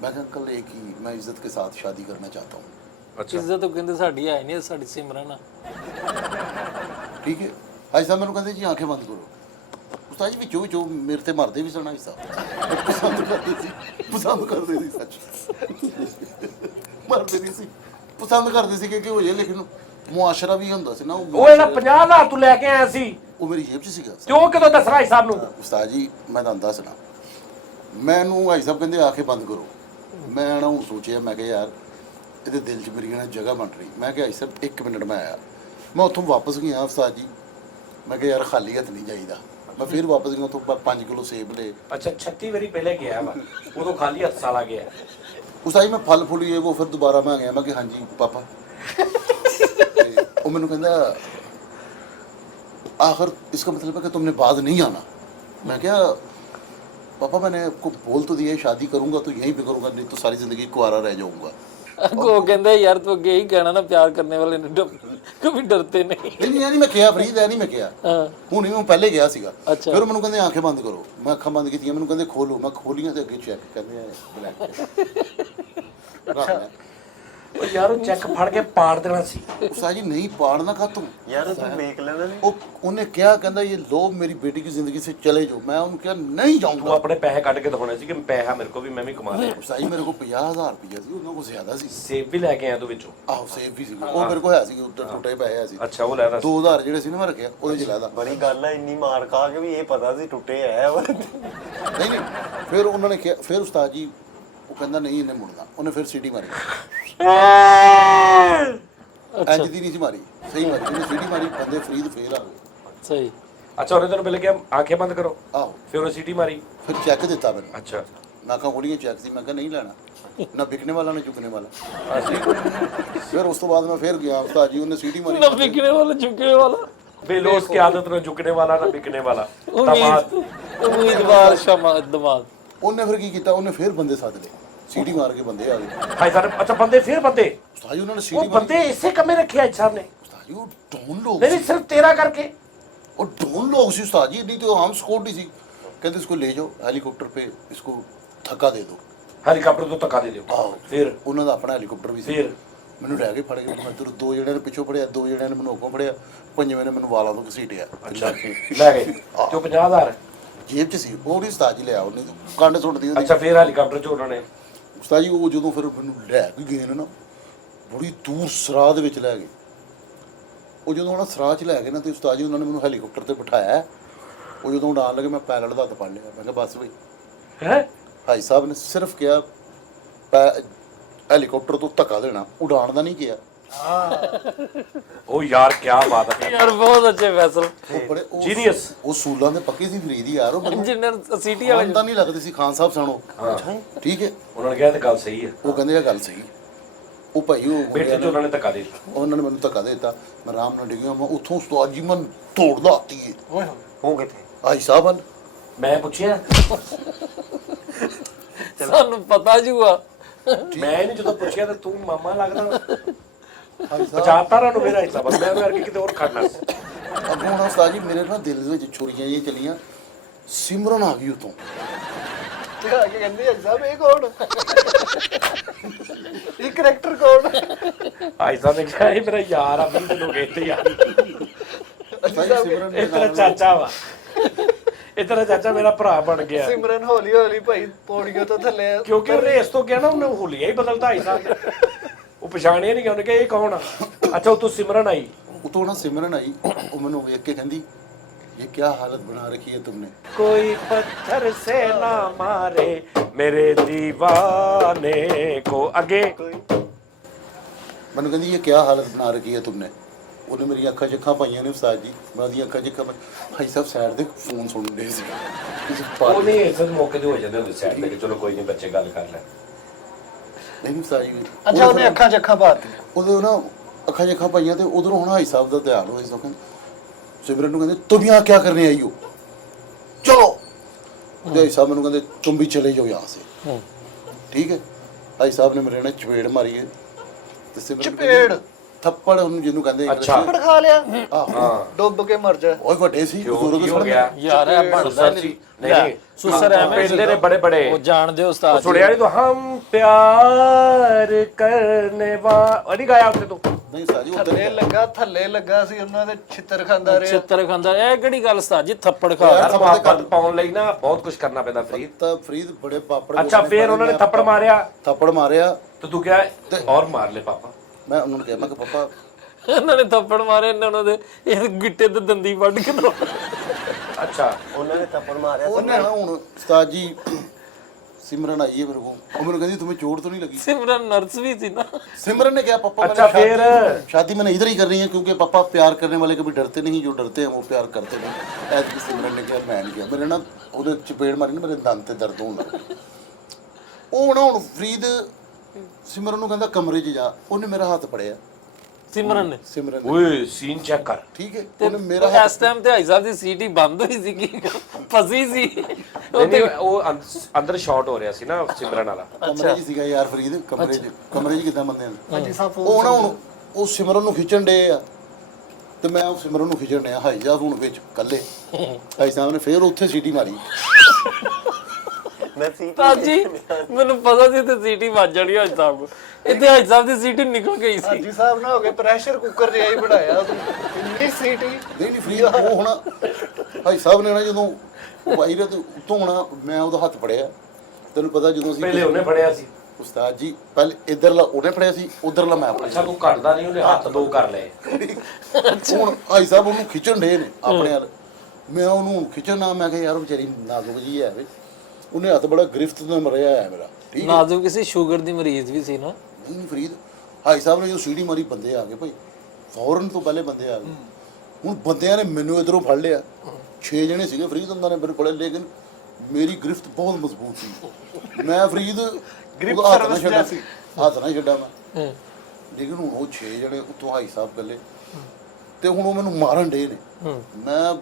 मैं कहा अंकल एक ही, मैं इज्जत के साथ शादी करना चाहता हूँ। ਅੱਛਾ ਇੱਜ਼ਤ ਉਹ ਕਹਿੰਦੇ ਸਾਡੀ ਹੈ ਨਹੀਂ, ਸਾਡੀ ਸਿਮਰਨ ਆ। ठीक है भाई साहब मैंने कहते जी आंखें बंद करो। उस्ताद जी ਵਿੱਚੋਂ ਵਿੱਚੋਂ ਮੇਰੇ ਤੇ ਮਰਦੇ ਵੀ ਸਨ ਭਾਈ ਸਾਹਿਬ। ਪਸੰਦ ਕਰਦੇ ਸੀ ਸੱਚ। ਮਰਦੇ ਨਹੀਂ ਸੀ, ਪਸੰਦ ਕਰਦੇ ਸੀ ਕਿ ਹੋ ਜੇ, ਲੇਕਿਨ ਮੁਆਸ਼ਰਾ ਵੀ ਹੁੰਦਾ ਸੀ ਨਾ। ਉਹ ਇਹਦਾ 50,000 ਤੂੰ ਲੈ ਕੇ ਆਇਆ ਸੀ ਉਹ ਮੇਰੀ ਜੇਬ 'ਚ ਸੀਗਾ। ਤੇ ਉਹ ਕਦੋਂ ਦੱਸਣਾ ਭਾਈ ਸਾਹਿਬ ਨੂੰ? ਉਸਤਾਦ ਜੀ ਮੈਂ ਤੁਹਾਨੂੰ ਦੱਸਣਾ, ਮੈਨੂੰ ਭਾਈ ਸਾਹਿਬ ਕਹਿੰਦੇ ਆਂਖੇ ਬੰਦ ਕਰੋ। ਮੈਂ ਨਾ ਉਹ ਸੋਚਿਆ, ਮੈਂ ਕਿਹਾ ਯਾਰ ਇਹਦੇ ਦਿਲ 'ਚ ਮੇਰੀ ਨਾ ਜਗ੍ਹਾ ਬਣ ਰਹੀ। ਮੈਂ ਕਿਹਾ ਭਾਈ ਸਾਹਿਬ 1 ਮਿੰਟ ਮੈਂ ਆਇਆ। ਮੈਂ ਉੱਥੋਂ ਵਾਪਸ ਗਿਆ ਉਸਤਾਦ ਜੀ, ਮੈਂ ਕਿਹਾ ਯਾਰ ਖਾਲੀ ਹੱਥ ਨਹੀਂ ਜਾਈਦਾ। ਮੈਂ ਫਿਰ ਵਾਪਸ ਗਿਆ, ਉੱਥੋਂ 5 ਕਿਲੋ ਸੇਬ ਲਏ। ਅੱਛਾ 36 ਵਾਰੀ ਪਹਿਲੇ ਗਿਆ ਵਾ, ਉਦੋਂ ਖਾਲੀ ਹੱਥ ਸਾਲਾ ਗਿਆ। ਉਸਤਾਦ ਜੀ ਮੈਂ ਫਲ ਫੁੱਲ ਇਹ ਉਹ ਫਿਰ ਦੁਬਾਰਾ ਮੈਂ ਗਿਆ। ਮੈਂ ਕਿਹਾ ਹਾਂਜੀ ਪਾਪਾ। ਤੇ ਉਹ ਮੈਨੂੰ ਕਹਿੰਦਾ आखिर इसका मतलब है कि तुमने बाद नहीं आना। मैं क्या पापा मैंने आपको बोल तो दिया है शादी करूंगा तो यहीं पे करूंगा, नहीं तो सारी जिंदगी कुआरा रह जाऊंगा। ਅੱਗੋਂ ਉਹ ਕਹਿੰਦਾ ਯਾਰ ਤੂੰ ਅੱਗੇ ਹੀ ਕਹਿਣਾ ਨਾ, ਪਿਆਰ ਕਰਨੇ ਵਾਲੇ ਨੇ ਕभी ਡਰਤੇ ਨਹੀਂ। नहीं नहीं मैं किया फरीद है नहीं मैं किया ਹਾਂ हूँ नहीं मैं पहले गया सीगा। अच्छा। फिर मैंने कहते आंखें बंद करो, मैं अखा बंद की मैंने कहते खोलो, मैं खोलियां तो अगे चेक करने ਉਹ ਯਾਰ ਉਹ ਚੈੱਕ ਫੜ ਕੇ ਪਾੜ ਦੇਣਾ ਸੀ। उस्ताद जी नहीं पाड़ना खा तुम ਯਾਰ ਤੂੰ ਵੇਖ ਲੈਣਾ ਨਹੀਂ। वो उन्हें क्या कहता ये लो मेरी बेटी की जिंदगी से चले जाओ। मैं उन्हें क्या नहीं ਤੂੰ जाऊंगा। ਆਪਣੇ ਪੈਸੇ ਕੱਢ ਕੇ ਦਿਖਾਉਣੇ ਸੀ ਕਿ ਪੈਸਾ ਮੇਰੇ ਕੋਲ ਵੀ, ਮੈਂ ਵੀ ਕਮਾ ਲਿਆ। उस्ताद जी मेरे को 50,000 रुपया सी, उन्होंने को ज्यादा सी। ਸੇਬ ਵੀ ਲੈ ਕੇ ਆਇਆ ਤੂੰ ਵਿੱਚੋਂ? ਆਹੋ ਸੇਬ ਵੀ ਸੀ, ਉਹ ਮੇਰੇ ਕੋਲ ਹੈ ਸੀ, ਉੱਧਰ ਟੁੱਟੇ ਪਏ ਆ ਸੀ। ਅੱਛਾ ਉਹ ਲੈ ਰਹਾ 2000 ਜਿਹੜੇ ਸੀ ਨਾ ਮੈਂ ਰੱਖਿਆ ਉਹਦੇ ਚ ਲੈਦਾ। ਬੜੀ ਗੱਲ ਆ, ਇੰਨੀ ਮਾਰ ਖਾ ਕੇ ਵੀ ਇਹ ਪਤਾ ਸੀ ਟੁੱਟੇ ਆਇਆ ਵਾ। ਨਹੀਂ ਨਹੀਂ ਫਿਰ ਉਹਨਾਂ ਨੇ ਕਿਹਾ, ਫਿਰ ਉਸਤਾਦ ਜੀ ਉਹ ਕਹਿੰਦਾ ਨਹੀਂ ਇਹਨੇ ਮੁੜਨਾ। ਉਹਨੇ ਫਿਰ ਸੀਟੀ ਮਾਰੀ, ਇੰਜ ਦੀ ਨਹੀਂ ਸੀ ਮਾਰੀ, ਸਹੀ ਮਾਰੀ। ਉਹਨੇ ਸੀਟੀ ਮਾਰੀ, ਬੰਦੇ ਫਰੀਦ ਫੇਰ ਆ ਗਏ। ਸਹੀ। ਅੱਛਾ ਉਹਨੇ ਤੈਨੂੰ ਪਹਿਲੇ ਕਿਹਾ ਆਂਖੇ ਬੰਦ ਕਰੋ, ਆਹੋ ਫਿਰ ਉਹਨੇ ਸੀਟੀ ਮਾਰੀ। ਫਿਰ ਚੈੱਕ ਦਿੱਤਾ ਮੈਨੂੰ, ਅੱਛਾ ਨਾਕਾਂ ਖੋਲੀਆਂ ਚੈੱਕ ਸੀ। ਮੈਂ ਕਿਹਾ ਨਹੀਂ ਲੈਣਾ, ਨਾ ਵਿਕਣੇ ਵਾਲਾ ਨਾ ਚੁੱਕਣੇ ਵਾਲਾ। ਫਿਰ ਉਸ ਤੋਂ ਬਾਅਦ ਮੈਂ ਫਿਰ ਗਿਆ ਉਸਤਾਦ ਜੀ, ਉਹਨੇ ਸੀਟੀ ਮਾਰੀ। ਨਾ ਵਿਕਣੇ ਵਾਲਾ ਝੁਕਣੇ ਵਾਲਾ, बेलोस की आदत न झुकने वाला ना बिकने वाला। दामाद ਉਮੀਦਵਾਰ ਸ਼ਮਾ ਦਮਾਦ। ਉਹਨੇ ਫਿਰ ਕੀ ਕੀਤਾ, ਉਹਨੇ ਫਿਰ ਬੰਦੇ ਸੱਦ ਲਏ, ਸੀਟੀ ਮਾਰ ਕੇ ਬੰਦੇ ਆ ਗਏ। भाई साहब अच्छा बंदे फिर बंदे ਉਸਤਾਦ ਜੀ ਉਹਨਾਂ ਨੇ वो ਸੀਟੀ बंदे इससे कमे रखे आज साहब ने। ਉਸਤਾਦ ਉਸਤਾਦ ਜੀ ਉਹ ਡੋਨ ਲੋਕ नहीं सिर्फ तेरा करके और ढूंढ लोग सी उस्ताद जी, नहीं तो हम सिक्योरिटी सी। कहते इसको ले जाओ हेलीकॉप्टर पे, इसको थक्का दे दो। हेलीकॉप्टर तो धक्का दे दियो ਆਹੋ फिर ਉਹਨਾਂ ਦਾ ਆਪਣਾ ਹੈਲੀਕਾਪਟਰ ਵੀ ਸੀ। ਫਿਰ? ਮੈਨੂੰ ਲੈ ਕੇ ਫੜ ਕੇ ਮੈਂ ਇੱਧਰ 2 ਜਣਿਆਂ ਨੇ ਪਿੱਛੋਂ ਫੜਿਆ, 2 ਜਣਿਆਂ ਨੇ ਮੈਨੂੰ ਅੱਗੋਂ ਫੜਿਆ, 5ਵੇਂ ਨੇ ਮੈਨੂੰ ਵਾਲਾਂ ਤੋਂ ਘਸੀਟਿਆ। अच्छा ले गए जो 50,000 ਜੇਬ 'ਚ ਸੀ ਉਹ ਨਹੀਂ ਉਸਤਾਦ ਜੀ ਲਿਆ, ਉਹਨੇ ਕੰਡ ਸੁੱਟਦੀ ਉਹਦੀ। अच्छा फिर हेलीकॉप्टर च उन्होंने ਉਸਤਾਦ ਜੀ ਉਹ ਜਦੋਂ ਫਿਰ ਮੈਨੂੰ ਲੈ ਕੇ ਗਏ ਨੇ ਨਾ, ਬੜੀ ਦੂਰ ਸਰਾਹ ਦੇ ਵਿੱਚ ਲੈ ਗਏ। ਉਹ ਜਦੋਂ ਉਹਨਾਂ ਸਰਾਹ 'ਚ ਲੈ ਗਏ ਨਾ, ਤੇ ਉਸਤਾਦ ਜੀ ਉਹਨਾਂ ਨੇ ਮੈਨੂੰ ਹੈਲੀਕਾਪਟਰ ਤੇ ਬਿਠਾਇਆ। ਉਹ ਜਦੋਂ ਉਡਾਣ ਲੱਗੇ ਮੈਂ ਪਾਇਲਟ ਦਾ ਹੱਥ ਫੜ ਲਿਆ, ਮੈਂ ਕਿਹਾ ਬਸ ਬਈ। हैं ਭਾਈ ਸਾਹਿਬ ਨੇ ਸਿਰਫ ਕਿਹਾ ਹੈਲੀਕਾਪਟਰ ਤੋਂ ਧੱਕਾ ਦੇਣਾ, ਉਡਾਣ ਦਾ ਨਹੀਂ ਕਿਹਾ। ओ यार क्या बात है ਯਾਰ ਬਹੁਤ ਅੱਛੇ ਫੈਸਲ ਉਹ ਬੜੇ Genius। ਉਹ ਸੂਲਾਂ ਦੇ ਪੱਕੇ ਸੀ ਫਰੀਦ ਯਾਰ। ਉਹ ਮੈਨੂੰ ਇੰਜੀਨੀਅਰ ਸੀਟੀ ਵਾਲੇ ਤਾਂ ਨਹੀਂ ਲੱਗਦੇ ਸੀ ਖਾਨ ਸਾਹਿਬ ਸਣੋ। ਠੀਕ ਹੈ, उन्होंने कहा तो गल सही है ਉਹ ਕਹਿੰਦੇ ਇਹ ਗੱਲ ਸਹੀ। ਉਹ ਭਾਈ ਉਹ बेटे जो उन्होंने धक्का दे दिया ਉਹਨਾਂ ਨੇ ਮੈਨੂੰ ਧੱਕਾ ਦੇ ਦਿੱਤਾ, ਮੈਂ ਆਰਾਮ ਨਾਲ ਡਿੱਗਿਆ। ਮੈਂ ਉੱਥੋਂ ਉਸਤਾਦ ਜੀ ਮੈਂ ਦੌੜਦਾ ਆਤੀ ਹੈ ਹੋ ਕਿੱਥੇ ਭਾਈ ਸਾਹਿਬ ਵੱਲ। मैं पूछया ਸਾਨੂੰ ਪਤਾ ਜੂਆ मैं नहीं जो पूछया तो तू मामा लगदा ਭਾਈ ਸਾਹਿਬ बचाता रहा मेरा हिस्सा बस मैं करके किते और खड़ना ਅੱਗੋਂ ਹੁਣ ਉਸਤਾਦ ਜੀ ਮੇਰੇ ਨਾ ਦਿਲ ਦੇ ਵਿੱਚ ਛੁਰੀਆਂ ਜਿਹੀਆਂ ਚੱਲੀਆਂ। ਸਿਮਰਨ ਆ ਗਈ ਉਤੋਂ। ਤੇ ਆ ਕੇ ਕਹਿੰਦੇ ਅੱਜ ਸਾਹਿਬ ਇਹ ਕੌਣ, ਇਹ ਕਰੈਕਟਰ ਕੌਣ? भाई साहब ने कहा ये मेरा यार अभी दिन हो गए थे यार ਸਿਮਰਨ ये तेरा चाचा वा ये तेरा चाचा मेरा भरा बन गया ਸਿਮਰਨ ਹੌਲੀ ਹੌਲੀ ਭਾਈ ਪੌੜੀਆਂ ਤੋਂ ਥੱਲੇ क्योंकि उन्हें इस तो क्या ना उन्हें होलिया ही बदलता भाई साहब वो पछाणिया नहीं गया उन्हें कहा ये कौन आ अच्छा वो तू सिमरन आई ਉਤੋਂ ਨਾ ਸਿਮਰਨ ਆਈ। ਉਹ ਮੈਨੂੰ ਵੇਖ ਕੇ ਕਹਿੰਦੀ ਇਹ ਕੀ ਹਾਲਤ ਬਣਾ ਰੱਖੀ ਹੈ ਤੁਮਨੇ। कोई पत्थर से ना मारे मेरे दीवाने को आगे ਮੈਨੂੰ ਕਹਿੰਦੀ ਇਹ ਕੀ ਹਾਲਤ ਬਣਾ ਰੱਖੀ ਹੈ ਤੁਮਨੇ। ਉਹਨੇ ਮੇਰੀਆਂ ਅੱਖਾਂ 'ਚ ਅੱਖਾਂ ਪਾਈਆਂ ਨੇ ਉਸਤਾਦ ਜੀ। ਮੈਂ ਉਹਦੀਆਂ ਅੱਖਾਂ 'ਚ ਅੱਖਾਂ ਭਾਈ ਸਾਹਿਬ ਸਾਈਡ ਦੇ ਫੋਨ ਸੁਣਨ ਦੇ ਸੀ। ਉਹ ਨਹੀਂ ਇਸ ਮੌਕੇ ਤੇ ਹੋ ਜਾਂਦੇ ਹੁੰਦੇ ਸਾਈਡ ਤੇ ਕਿ ਚਲੋ ਕੋਈ ਨਹੀਂ ਬੱਚੇ ਗੱਲ ਕਰ ਲੈ ਨਹੀਂ ਉਸਤਾਦ ਜੀ। ਅੱਛਾ ਉਹਨੇ ਅੱਖਾਂ 'ਚ ਅੱਖਾਂ ਪਾਤੀ। ਉਹਦੇ ਨਾ ਅੱਖਾਂ 'ਚ ਅੱਖਾਂ ਪਾਈਆਂ ਤੇ ਉਧਰੋਂ ਹੁਣ ਭਾਈ ਸਾਹਿਬ ਦਾ ਧਿਆਨ ਹੋਇਆ। ਸੋ ਕਹਿੰਦੇ ਸਿਮਰਨ ਨੂੰ ਕਹਿੰਦੇ ਤੁਮ यहाँ क्या करने आई हो, चलो। भाई साहब मैंने कहते तुम भी चले जाओ यहाँ से। ठीक है, भाई साहब ने मेरे ने चपेड़ मारी है ਤੇ ਸਿਮਰਨ ਚਪੇੜ ਥੱਪੜ ਉਹਨੂੰ ਜਿਹਨੂੰ ਕਹਿੰਦੇ ਅੱਛਾ। ਥੱਪੜ ਖਾ ਲਿਆ, ਆਹੋ ਡੁੱਬ ਕੇ ਮਰ ਜਾ। ਓਏ ਵੱਡੇ ਸੀ ਬਜ਼ੁਰਗ ਕੀ ਹੋ ਗਿਆ ਯਾਰ ਇਹ ਬਣਦਾ ਸੁਸਰ ਸੀ ਨਹੀਂ ਸੁਸਰ ਐਵੇਂ ਪਹਿਲੇ ਨੇ ਬੜੇ ਬੜੇ ਉਹ ਜਾਣਦੇ ਹੋ ਉਸਤਾਦ ਸੁਣਿਆ ਨਹੀਂ ਤੂੰ ਹਮ ਪਿਆਰ ਕਰਨੇ ਵਾਲੀ ਗਾਇਆ ਉੱਥੇ ਤੂੰ ਨਹੀਂ ਸਾਜੀ ਉਧਰ ਥੱਲੇ ਲੱਗਾ ਸੀ ਉਹਨਾਂ ਦੇ ਛਿੱਤਰ ਖਾਂਦਾ ਰਿਹਾ। ਛਿੱਤਰ ਖਾਂਦਾ ਇਹ ਕਿਹੜੀ ਗੱਲ ਉਸਤਾਦ ਜੀ ਥੱਪੜ ਖਾ ਯਾਰ ਸਮਾਪਤ ਪਾਉਣ ਲਈ ਨਾ ਬਹੁਤ ਕੁਝ ਕਰਨਾ ਪੈਂਦਾ ਫਰੀਦ ਤਾਂ ਫਰੀਦ ਬੜੇ ਪਾਪੜ ਅੱਛਾ ਫਿਰ ਉਹਨਾਂ ਨੇ ਥੱਪੜ ਮਾਰਿਆ ਥੱਪੜ ਮਾਰਿਆ ਤੇ ਤੂੰ ਕਿਹਾ ਔਰ ਮਾਰ ਲੈ ਪਾਪਾ ਮੈਂ ਉਹਨਾਂ ਨੂੰ ਕਿਹਾ ਮੈਂ ਕਿ ਪਾਪਾ ਇਹਨਾਂ ਨੇ ਥੱਪੜ ਮਾਰੇ ਇਹਨਾਂ ਦੇ ਇਹ ਗਿੱਟੇ ਤੇ ਦੰਦੀ ਵੱਢ ਕੇ ਦੋ ਅੱਛਾ ਉਹਨਾਂ ਨੇ ਥੱਪੜ ਮਾਰਿਆ ਉਹਨੇ ਨਾ ਹੁਣ ਉਸਤਾਦ ਜੀ सिमरन आई है मेरे को, वो मेरे कहती तुम्हें चोट तो नहीं लगी? सिमरन नर्स भी थी ना। सिमरन ने क्या पापा अच्छा फिर शादी मैंने इधर ही कर रही है क्योंकि पापा प्यार करने वाले कभी डरते नहीं, जो डरते हैं वो प्यार करते नहीं। ऐसे सिमरन ने किया, मैं नहीं किया। मेरे ना ਉਹਦੇ ਚਪੇੜ ਮਾਰੀ ਨਾ ਮੇਰੇ ਦੰਦ ਤੇ ਦਰਦ ਹੋਣ ਲੱਗ ਪਿਆ। ਉਹ ਨਾ ਹੁਣ ਫਰੀਦ ਸਿਮਰਨ ਨੂੰ ਕਹਿੰਦਾ ਕਮਰੇ 'ਚ ਜਾ, ਉਹਨੇ ਮੇਰਾ ਹੱਥ ਫੜਿਆ सिमरन ने ओए सीन चेक कर, ठीक है, ਉਹਨੇ ਮੇਰਾ ਇਸ ਟਾਈਮ ਤੇ ਭਾਈ ਸਾਹਿਬ ਦੀ ਸੀਟ ਹੀ ਬੰਦ ਹੋਈ ਸੀ ਕਿ ਫਸੀ ਸੀ ਨਹੀਂ ਉਹ ਅੰਦਰ ਸ਼ਾਟ ਹੋ ਰਿਹਾ ਸੀ ਨਾ ਸਿਮਰਨ ਵਾਲਾ। ਕਮਰੇ 'ਚ ਸੀਗਾ ਯਾਰ ਫਰੀਦ, ਕਮਰੇ 'ਚ ਕਿੱਦਾਂ ਬੰਦੇ ਆ? ਹਾਂਜੀ ਸਾਹਿਬ ਉਹ ਨਾ ਹੁਣ ਉਹ ਸਿਮਰਨ ਨੂੰ ਖਿੱਚਣ ਡੇ ਆ ਤੇ ਮੈਂ ਉਹ ਸਿਮਰਨ ਨੂੰ ਖਿੱਚਣ ਡਿਆ ਹਾਈ ਜਾ ਹੁਣ ਵਿੱਚ ਕੱਲੇ। ਭਾਈ ਸਾਹਿਬ ਨੇ ਫੇਰ ਉੱਥੇ ਸੀਟੀ ਮਾਰੀ। ਮੈਂ ਸੀਟੀ ਤਾਜੀ ਮੈਨੂੰ ਪਤਾ ਸੀ ਤੇ ਸੀਟੀ ਵੱਜ ਜਾਣੀ ਹਾਜੀ ਸਾਹਿਬ ਨੂੰ, ਇੱਥੇ ਹਾਜੀ ਸਾਹਿਬ ਦੀ ਸੀਟੀ ਨਿਕਲ ਗਈ ਸੀ। ਹਾਂਜੀ ਸਾਹਿਬ ਨਾ ਹੋ ਗਏ ਪ੍ਰੈਸ਼ਰ ਕੁੱਕਰ ਜਿਹਾ ਹੀ ਬਣਾਇਆ ਇੰਨੀ ਸੀਟੀ। ਨਹੀਂ ਫਰੀਦ ਉਹ ਹੁਣ ਭਾਈ ਸਾਹਿਬ ਨੇ ਨਾ ਜਦੋਂ ਭਾਈ ਦੇ ਉੱਤੋਂ ਹੋਣਾ ਮੈਂ ਉਹਦਾ ਹੱਥ ਫੜਿਆ। ਤੈਨੂੰ ਪਤਾ ਜਦੋਂ ਅਸੀਂ ਪਹਿਲੇ ਉਹਨੇ ਫੜਿਆ ਸੀ ਉਸਤਾਦ ਜੀ, ਪਹਿਲੇ ਇਧਰਲਾ ਉਹਨੇ ਫੜਿਆ ਸੀ, ਉਧਰਲਾ ਮੈਂ ਫੜਿਆ। ਅੱਛਾ ਤੂੰ ਘਟਦਾ ਨਹੀਂ, ਉਹਨੇ ਹੱਥ ਦੋ ਕਰ ਲਏ। ਹੁਣ ਭਾਈ ਸਾਹਿਬ ਉਹਨੂੰ ਖਿੱਚਣ ਡੇ ਨੇ ਆਪਣੇ ਵੱਲ, ਮੈਂ ਉਹਨੂੰ ਖਿੱਚਣਾ, ਮੈਂ ਕਿਹਾ ਯਾਰ ਵਿਚਾਰੀ ਨਾਜ਼ੁਕ ਜੀ ਹੈ ਵੇ, ਉਹਨੇ ਹੱਥ ਬੜਾ ਗ੍ਰਿਫਤ ਨਾਲ ਮਰਿਆ ਹੈ ਮੇਰਾ। ਠੀਕ ਹੈ, ਨਾਜ਼ੁਕ ਕਿਸੇ ਸ਼ੂਗਰ ਦੀ ਮਰੀਜ਼ ਵੀ ਸੀ ਨਾ। ਨਹੀਂ ਫਰੀਦ ਭਾਈ ਸਾਹਿਬ ਨੇ ਜੋ ਸੀੜੀ ਮਾਰੀ ਬੰਦੇ ਆ ਗਏ ਭਾਈ, ਫੌਰਨ ਤੋਂ ਪਹਿਲੇ ਬੰਦੇ ਆ ਗਏ। ਹੁਣ ਬੰਦਿਆਂ ਨੇ ਮੈਨੂੰ ਇਧਰੋਂ ਫੜ ਲਿਆ, 6 ਜਣੇ ਸੀਗੇ ਫਰੀਦ, ਉਹਨਾਂ ਨੇ ਮੇਰੇ ਕੋਲੇ, ਲੇਕਿਨ ਮੇਰੀ ਗ੍ਰਿਫਤ ਬਹੁਤ ਮਜ਼ਬੂਤ ਸੀ। ਮੈਂ ਫਰੀਦ ਗ੍ਰਿਫਤ ਉਹਦਾ ਹੱਥ ਨਾ ਸਰਵਿਸ ਛੱਡਾਂ, ਸੀ। ਹੱਥ ਨਾ ਛੱਡਾਂ ਮੈਂ, ਲੇਕਿਨ ਹੁਣ ਉਹ 6 ਜਣੇ ਉੱਤੋਂ ਭਾਈ ਸਾਹਿਬ ਗੱਲੇ ਤੇ ਹੁਣ ਉਹ ਮੈਨੂੰ ਮਾਰਨ ਡੇ ਨੇ। ਮੈਂ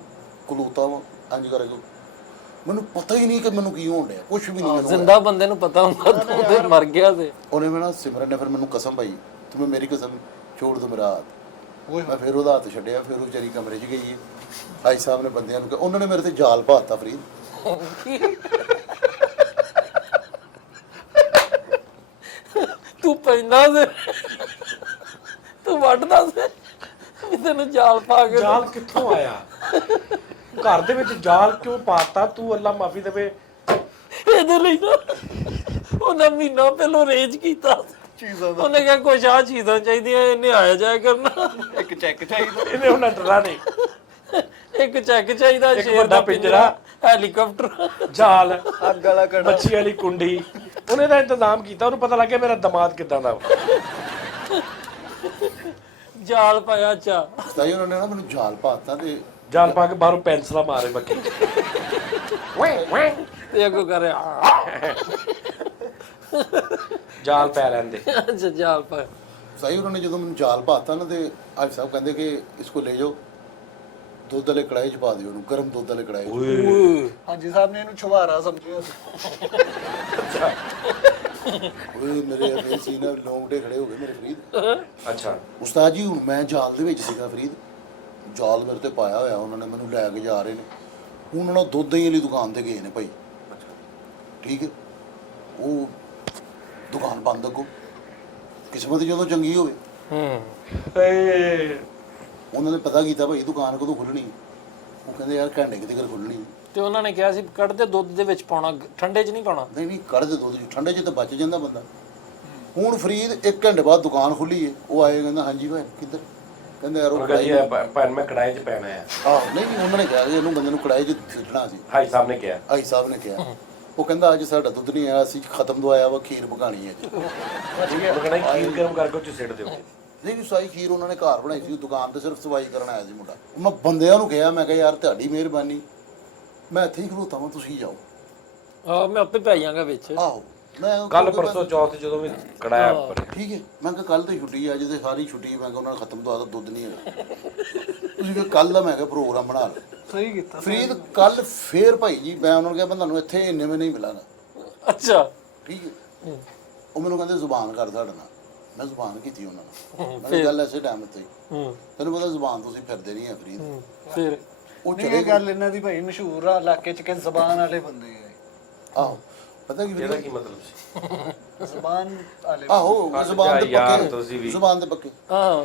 ਖਲੋਤਾ ਵਾਂ ਇੰਜ ਕਰਕੇ, ਮੈਨੂੰ ਪਤਾ ਹੀ ਨਹੀਂ ਕਿ ਮੈਨੂੰ ਕੀ ਹੋਣ ਡਿਆ, ਕੁਝ ਵੀ ਨਹੀਂ ਮੈਨੂੰ ਜ਼ਿੰਦਾ ਬੰਦੇ ਨੂੰ ਪਤਾ ਹੁੰਦਾ ਤੂੰ ਤੇ ਮਰ ਗਿਆ ਤੇ। ਉਹਨੇ ਮੇਰਾ ਸਿਮਰਨ ਨੇ ਫਿਰ ਮੈਨੂੰ ਕਸਮ ਪਾਈ, तुम्हें मेरी कसम छोड़ दो मेरा हाथ, ਮੈਂ ਫਿਰ ਉਹਦਾ ਹੱਥ ਛੱਡਿਆ, ਫਿਰ ਉਹ ਵਿਚਾਰੀ ਕਮਰੇ 'ਚ ਗਈ ਹੈ। ਹਾਈ ਸਾਹਿਬ ਨੇ ਬੰਦਿਆਂ ਨੂੰ ਕਿਹਾ, ਉਹਨਾਂ ਨੇ ਮੇਰੇ ਤੇ ਜਾਲ ਪਾਤਾ ਫਰੀਦ। ਤੂੰ ਪੈਂਦਾ ਸੀ, ਤੂੰ ਵੱਢਦਾ ਸੀ ਵੀ ਤੈਨੂੰ ਜਾਲ ਪਾ ਕੇ ਜਾਲ ਕਿੱਥੋਂ ਆਇਆ? ਘਰ ਦੇ ਵਿੱਚ ਜਾਲ ਕਿਉਂ ਪਾਤਾ ਤੂੰ? ਅੱਲਾ ਮਾਫੀ ਦੇਵੇ। ਇਹਦੇ ਲਈ ਨਾ ਉਹਨੇ ਮਹੀਨਾ ਪਹਿਲਾਂ ਅਰੇਂਜ ਕੀਤਾ ਚੀਜ਼ਾਂ ਦਾ। ਉਹਨੇ ਕਿਹਾ ਕੁਛ ਆਹ ਚੀਜ਼ਾਂ ਚਾਹੀਦੀਆਂ, ਇਹਨੇ ਆਇਆ ਜਾਇਆ ਕਰਨਾ, ਇੱਕ ਚੈੱਕ ਚਾਹੀਦਾ, ਇਹਨੇ ਹੁਣ ਡਰਾ ਨਹੀਂ। ਇੱਕ ਚੈੱਕ ਚਾਹੀਦਾ, ਇੱਕ ਸ਼ੇਰ ਵੱਡਾ ਦਾ ਪਿੰਜਰਾ, ਹੈਲੀਕਾਪਟਰ, ਜਾਲ, ਅੱਗ ਵਾਲਾ ਕੜਾ। ਮੱਛੀ ਵਾਲੀ ਕੁੰਡੀ। ਉਹਨੇ ਤਾਂ ਇੰਤਜ਼ਾਮ ਕੀਤਾ, ਉਹਨੂੰ ਪਤਾ ਲੱਗ ਗਿਆ ਮੇਰਾ ਦਮਾਦ ਕਿੱਦਾਂ ਦਾ ਵਾ। ਜਾਲ ਪਾਇਆ। ਅੱਛਾ ਤਾਂ ਉਹਨਾਂ ਨੇ ਨਾ ਮੈਨੂੰ ਜਾਲ ਪਾਤਾ ਤੇ ਜਾਲ ਪਾ ਕੇ ਬਾਹਰੋਂ ਪੈਨਸਲਾਂ ਮਾਰੇ ਬੱਕੀ ਤੇ ਅੱਗੋਂ ਕਰੇ ਜਾਲ ਪੈ ਲੈਂਦੇ। ਅੱਛਾ ਜਾਲ ਪਾਇਆ। ਸਹੀ ਉਹਨਾਂ ਨੇ ਜਦੋਂ ਮੈਨੂੰ ਜਾਲ ਪਾਤਾ ਨਾ ਤੇ ਹਾਈ ਸਾਹਿਬ ਕਹਿੰਦੇ ਕਿ ਇਸਕੋ ਲੈ ਜਾਓ, ਦੁੱਧ ਵਾਲੇ ਕੜਾਈ 'ਚ ਪਾ ਦਿਓ ਉਹਨੂੰ, ਗਰਮ ਦੁੱਧ ਵਾਲੇ ਕੜਾਈ 'ਚ। ਹਾਂਜੀ ਸਾਹਿਬ ਨੇ ਇਹਨੂੰ ਛੁਹਾਰਾ ਸਮਝਿਆ। ਓਏ ਮੇਰੇ ਅਫੇ ਸੀ ਨਾ, ਲੋਂਗਟੇ ਖੜੇ ਹੋ ਗਏ ਮੇਰੇ ਫਰੀਦ। ਅੱਛਾ ਉਸਤਾਦ ਜੀ ਹੁਣ ਮੈਂ ਜਾਲ ਦੇ ਵਿੱਚ ਸੀਗਾ ਫਰੀਦ, ਜਾਲ ਮੇਰੇ ਤੇ ਪਾਇਆ ਹੋਇਆ, ਉਹਨਾਂ ਨੇ ਮੈਨੂੰ ਲੈ ਕੇ ਜਾ ਰਹੇ ਨੇ। ਹੁਣ ਉਹਨਾਂ ਦੁੱਧ ਦਹੀਂ ਵਾਲੀ ਦੁਕਾਨ ਤੇ ਗਏ ਨੇ ਭਾਈ, ਠੀਕ ਹੈ। ਉਹ ਦੁਕਾਨ ਬੰਦ ਅੱਗੋਂ, ਕਿਸਮਤ ਜਦੋਂ ਚੰਗੀ ਹੋਵੇ। ਉਹਨਾਂ ਨੇ ਪਤਾ ਕੀਤਾ ਭਾਈ ਦੁਕਾਨ ਕਦੋਂ ਖੁੱਲਣੀ, ਉਹ ਕਹਿੰਦੇ ਯਾਰ ਘੰਟੇ ਕਿਤੇ ਕਰ ਖੁੱਲਣੀ। ਤੇ ਉਹਨਾਂ ਨੇ ਕਿਹਾ ਸੀ ਕੱਢਦੇ ਦੁੱਧ ਦੇ ਵਿੱਚ ਪਾਉਣਾ, ਠੰਡੇ 'ਚ ਨਹੀਂ ਪਾਉਣਾ। ਨਹੀਂ ਨਹੀਂ, ਕੱਢਦੇ ਦੁੱਧ 'ਚ, ਠੰਡੇ 'ਚ ਤਾਂ ਬਚ ਜਾਂਦਾ ਬੰਦਾ। ਹੁਣ ਫਰੀਦ 1 ਘੰਟੇ ਬਾਅਦ ਦੁਕਾਨ ਖੁੱਲੀ ਹੈ, ਉਹ ਆਏ ਕਹਿੰਦਾ ਹਾਂਜੀ ਭਾਈ ਕਿੱਧਰ, ਕਹਿੰਦੇ ਯਾਰ ਉਹ ਕੜਾਈ ਭੈਣ ਮੈਂ ਕੜਾਈ 'ਚ ਪੈਣਾ ਆ। ਆਹ ਨਹੀਂ ਨਹੀਂ, ਉਹਨਾਂ ਨੇ ਕਿਹਾ ਕਿ ਇਹਨੂੰ ਬੰਦੇ ਨੂੰ ਕੜਾਈ 'ਚ ਸਿੱਟਣਾ ਸੀ। ਹਾਈ ਸਾਹਿਬ ਨੇ ਕਿਹਾ, ਹਾਈ ਸਾਹਿਬ ਨੇ ਕਿਹਾ, ਉਹ ਕਹਿੰਦਾ ਅੱਜ ਸਾਡਾ ਦੁੱਧ ਨਹੀਂ ਆਇਆ, ਅਸੀਂ ਖਤਮ ਦਵਾਇਆ ਵਾ, ਖੀਰ ਪਕਾਣੀ ਹੈ ਅੱਜ। ਉਹ ਕਹਿੰਦਾ ਖੀਰ ਗਰਮ ਕਰਕੇ ਉੱਚ ਸਿੱਟ ਦਿਓ। ਨਹੀਂ ਸਾਈ ਖੀਰ ਉਹਨਾਂ ਨੇ ਘਰ ਬਣਾਈ ਸੀ, ਦੁਕਾਨ ਤੇ ਸਿਰਫ ਸਫਾਈ ਕਰਨ ਆਇਆ ਸੀ ਮੁੰਡਾ। ਮੈਂ ਬੰਦਿਆਂ ਨੂੰ ਕਿਹਾ, ਮੈਂ ਕਿਹਾ ਯਾਰ ਤੁਹਾਡੀ ਮਿਹਰਬਾਨੀ, ਮੈਂ ਇੱਥੇ ਹੀ ਖਲੋਤਾ ਵਾਂ, ਤੁਸੀਂ ਜਾਓ। ਮੈਂ ਆਪੇ ਪੈ ਜਾਵਾਂਗਾ ਵਿੱਚ। ਆਹੋ ਮੈਂ ਕੱਲ ਪਰਸੋਂ ਚੌਥ ਜਦੋਂ ਵੀ ਕੜਾਇਆ ਉੱਪਰ। ਠੀਕ ਹੈ, ਮੈਂ ਕਿਹਾ ਕੱਲ ਤੇ ਛੁੱਟੀ ਅੱਜ ਤੇ ਸਾਰੀ ਛੁੱਟੀ, ਮੈਂ ਕਿਹਾ ਉਹਨਾਂ ਨੇ ਖਤਮ ਦਵਾ ਦੁੱਧ ਨਹੀਂ ਹੈਗਾ। ਤੁਸੀਂ ਕਿ ਕੱਲ ਦਾ ਮੈਂ ਕਿਹਾ ਪ੍ਰੋਗਰਾਮ ਬਣਾ ਲਓ। ਸਹੀ ਕੀਤਾ ਫਰੀਦ ਕੱਲ ਫੇਰ ਭਾਈ ਜੀ ਮੈਂ ਉਹਨਾਂ ਨੂੰ ਕਿਹਾ ਮੈਂ ਤੁਹਾਨੂੰ ਇੱਥੇ ਇੰਨੇ ਵਿੱਚ ਨਹੀਂ ਮਿਲਾਂਗਾ। ਅੱਛਾ ਠੀਕ ਹੈ, ਉਹ ਮੈਨੂੰ ਕਹਿੰਦੇ ਜ਼ੁਬਾਨ ਕਰ ਤੁਹਾਡੇ ਨਾਲ, ਮੈਂ ਜ਼ੁਬਾਨ ਕੀਤੀ ਉਹਨਾਂ ਨਾਲ। ਮੈਂ ਕਿਹਾ ਗੱਲ ਐਸੇ ਟਾਈਮ ਤੇ ਤੈਨੂੰ ਪਤਾ ਜ਼ੁਬਾਨ ਤੁਸੀਂ ਫਿਰਦੇ ਨਹੀਂ ਆ ਫਰੀਦ। ਫਿਰ ਉਹ ਨਹੀਂ, ਚਲੇ ਇਹ ਗੱਲ ਇਹਨਾਂ ਦੀ ਭਾਈ ਮਸ਼ਹੂਰ ਆ ਇਲਾਕੇ 'ਚ ਕਿ ਜ਼ਬਾਨ ਵਾਲੇ ਬੰਦੇ ਆ। ਆਹੋ ਪਤਾ ਕੀ ਇਹਦਾ ਫਰੀਦ, ਕੀ ਮਤਲਬ ਸੀ? ਜ਼ਬਾਨ ਵਾਲੇ ਆਹੋ ਜ਼ੁਬਾਨ ਤੇ ਯਾਰ ਪੱਕੇ, ਤੁਸੀਂ ਵੀ। ਜ਼ੁਬਾਨ ਤੇ ਪੱਕੇ, ਹਾਂ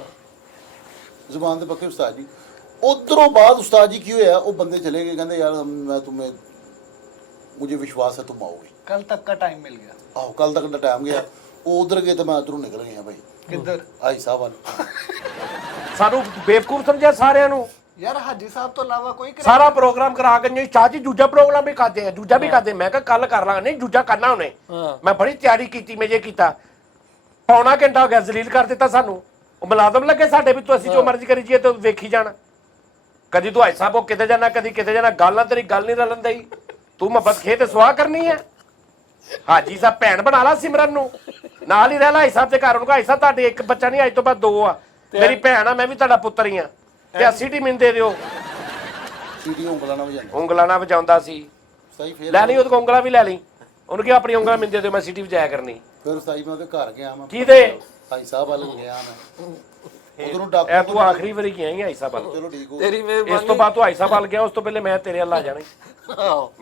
ਜ਼ੁਬਾਨ ਤੇ ਪੱਕੇ ਉਸਤਾਦ ਜੀ। ਉਧਰੋਂ ਬਾਅਦ ਉਸਤਾਦ ਜੀ ਕੀ ਹੋਇਆ, ਉਹ ਬੰਦੇ ਚਲੇ ਗਏ, ਕਹਿੰਦੇ ਯਾਰ ਮੈਂ तुम्हें मुझे विश्वास है तुम आओगे। ਕੱਲ ਤੱਕ ਦਾ ਟਾਈਮ ਮਿਲ ਗਿਆ। ਆਹੋ ਕੱਲ ਤੱਕ ਦਾ ਟਾਈਮ ਗਿਆ, ਉਹ ਉਧਰ ਗਏ ਤੇ ਮੈਂ ਉਧਰੋਂ ਨਿਕਲ ਗਿਆ ਭਾਈ। ਕਿੱਧਰ? ਹਾਈ ਸਾਹਿਬ ਵੱਲ। ਸਾਨੂੰ ਬੇਵਕੂਫ ਸਮਝਿਆ ਸਾਰਿਆਂ ਨੂੰ। ਯਾਰ ਹਾਜੀ ਸਾਹਿਬ ਤੋਂ ਇਲਾਵਾ ਕੋਈ ਕਰੇ? ਸਾਰਾ ਪ੍ਰੋਗਰਾਮ ਕਰਾ ਕੇ ਨਹੀਂ ਚਾਚੀ ਦੂਜਾ ਪ੍ਰੋਗਰਾਮ ਵੀ ਕਰਦੇ ਆ, ਦੂਜਾ ਵੀ ਕਰਦੇ। ਮੈਂ ਕਿਹਾ ਕੱਲ ਕਰ ਲਾਂਗੇ, ਨਹੀਂ ਦੂਜਾ ਕਰਨਾ ਉਹਨੇ। ਮੈਂ ਬੜੀ ਤਿਆਰੀ ਕੀਤੀ, ਮੈਂ ਜੇ ਕੀਤਾ। ਪੌਣਾ ਘੰਟਾ ਹੋ ਗਿਆ, ਜ਼ਲੀਲ ਕਰ ਦਿੱਤਾ ਸਾਨੂੰ। ਉਹ ਮੁਲਾਜ਼ਮ ਲੱਗੇ ਸਾਡੇ ਵੀ, ਤੂੰ ਅਸੀਂ ਜੋ ਮਰਜ਼ੀ ਕਰੀ ਜੀਏ ਤੇ ਵੇਖੀ ਜਾਣਾ। ਕਦੀ ਤੂੰ ਹਾਈ ਸਾਹਿਬ ਉਹ ਕਿਤੇ ਜਾਣਾ, ਕਦੀ ਕਿਤੇ ਜਾਣਾ। ਗੱਲ ਨਾਲ ਤੇਰੀ ਗੱਲ ਨਹੀਂ ਰਲਣ ਦਈ। ਤੂੰ ਮੁਹੱਬਤ ਖੇ ਤੇ ਸਵਾਹ ਕਰਨੀ ਹੈ। ਹਾਜੀ ਸਾਹਿਬ ਭੈਣ ਬਣਾ ਲਾ ਸਿਮਰਨ ਨੂੰ, ਨਾਲ ਹੀ ਰਹਿ ਲਾ ਹਾਈ ਸਾਹਿਬ ਦੇ ਘਰ। ਉਹਨੂੰ ਹਾਈ ਸਾਹਿਬ ਤੁਹਾਡੇ ਇੱਕ ਬੱਚਾ ਨਹੀਂ, ਅੱਜ ਤੋਂ ਬਾਅਦ 2 ਆ। ਮੇਰੀ ਭੈਣ ਆ, ਮੈਂ ਵੀ ਤੁਹਾਡਾ ਪੁੱਤਰ ਹੀ ਆ, ਤੇ 80 ਟੀ ਮੈਨੂੰ ਦੇ ਦਿਓ। ਸੀਡੀ ਉਂਗਲਾਂ ਨਾਲ ਵਜਾਉਂਦਾ ਉਂਗਲਾਂ ਨਾਲ ਵਜਾਉਂਦਾ ਸੀ। ਸਹੀ ਫੇਰ ਲੈ ਲਈ ਉਹਦੇ ਕੋਲ ਉਂਗਲਾਂ ਵੀ ਲੈ ਲਈ। ਉਹਨੂੰ ਕਿਹਾ ਆਪਣੀ ਉਂਗਲਾਂ ਮੈਨੂੰ ਦੇ ਦਿਓ, ਮੈਂ ਸਿਟੀ ਵਜਾਇਆ ਕਰਨੀ। ਫਿਰ ਸਾਈ ਮੈਂ ਉਹਦੇ ਘਰ ਗਿਆ, ਮੈਂ ਕਿਹਦੇ? ਹਾਈ ਸਾਹਿਬ ਵੱਲ ਗਿਆ ਮੈਂ। ਉਧਰੋਂ ਡਾਕਟਰ ਇਹ ਤੂੰ ਆਖਰੀ ਵਾਰੀ ਗਿਆ ਹੀ ਹਾਈ ਸਾਹਿਬ ਵੱਲ। ਚਲੋ ਠੀਕ ਹੋ ਤੇਰੀ ਇਸ ਮਿਹਰਬਾਨੀ। ਤੋਂ ਬਾਅਦ ਤੂੰ ਹਾਈ ਸਾਹਿਬ ਵੱਲ ਗਿਆ, ਉਸ ਤੋਂ ਪਹਿਲੇ ਮੈਂ ਤੇਰੇ ਵੱਲ ਆ ਜਾਣਾ।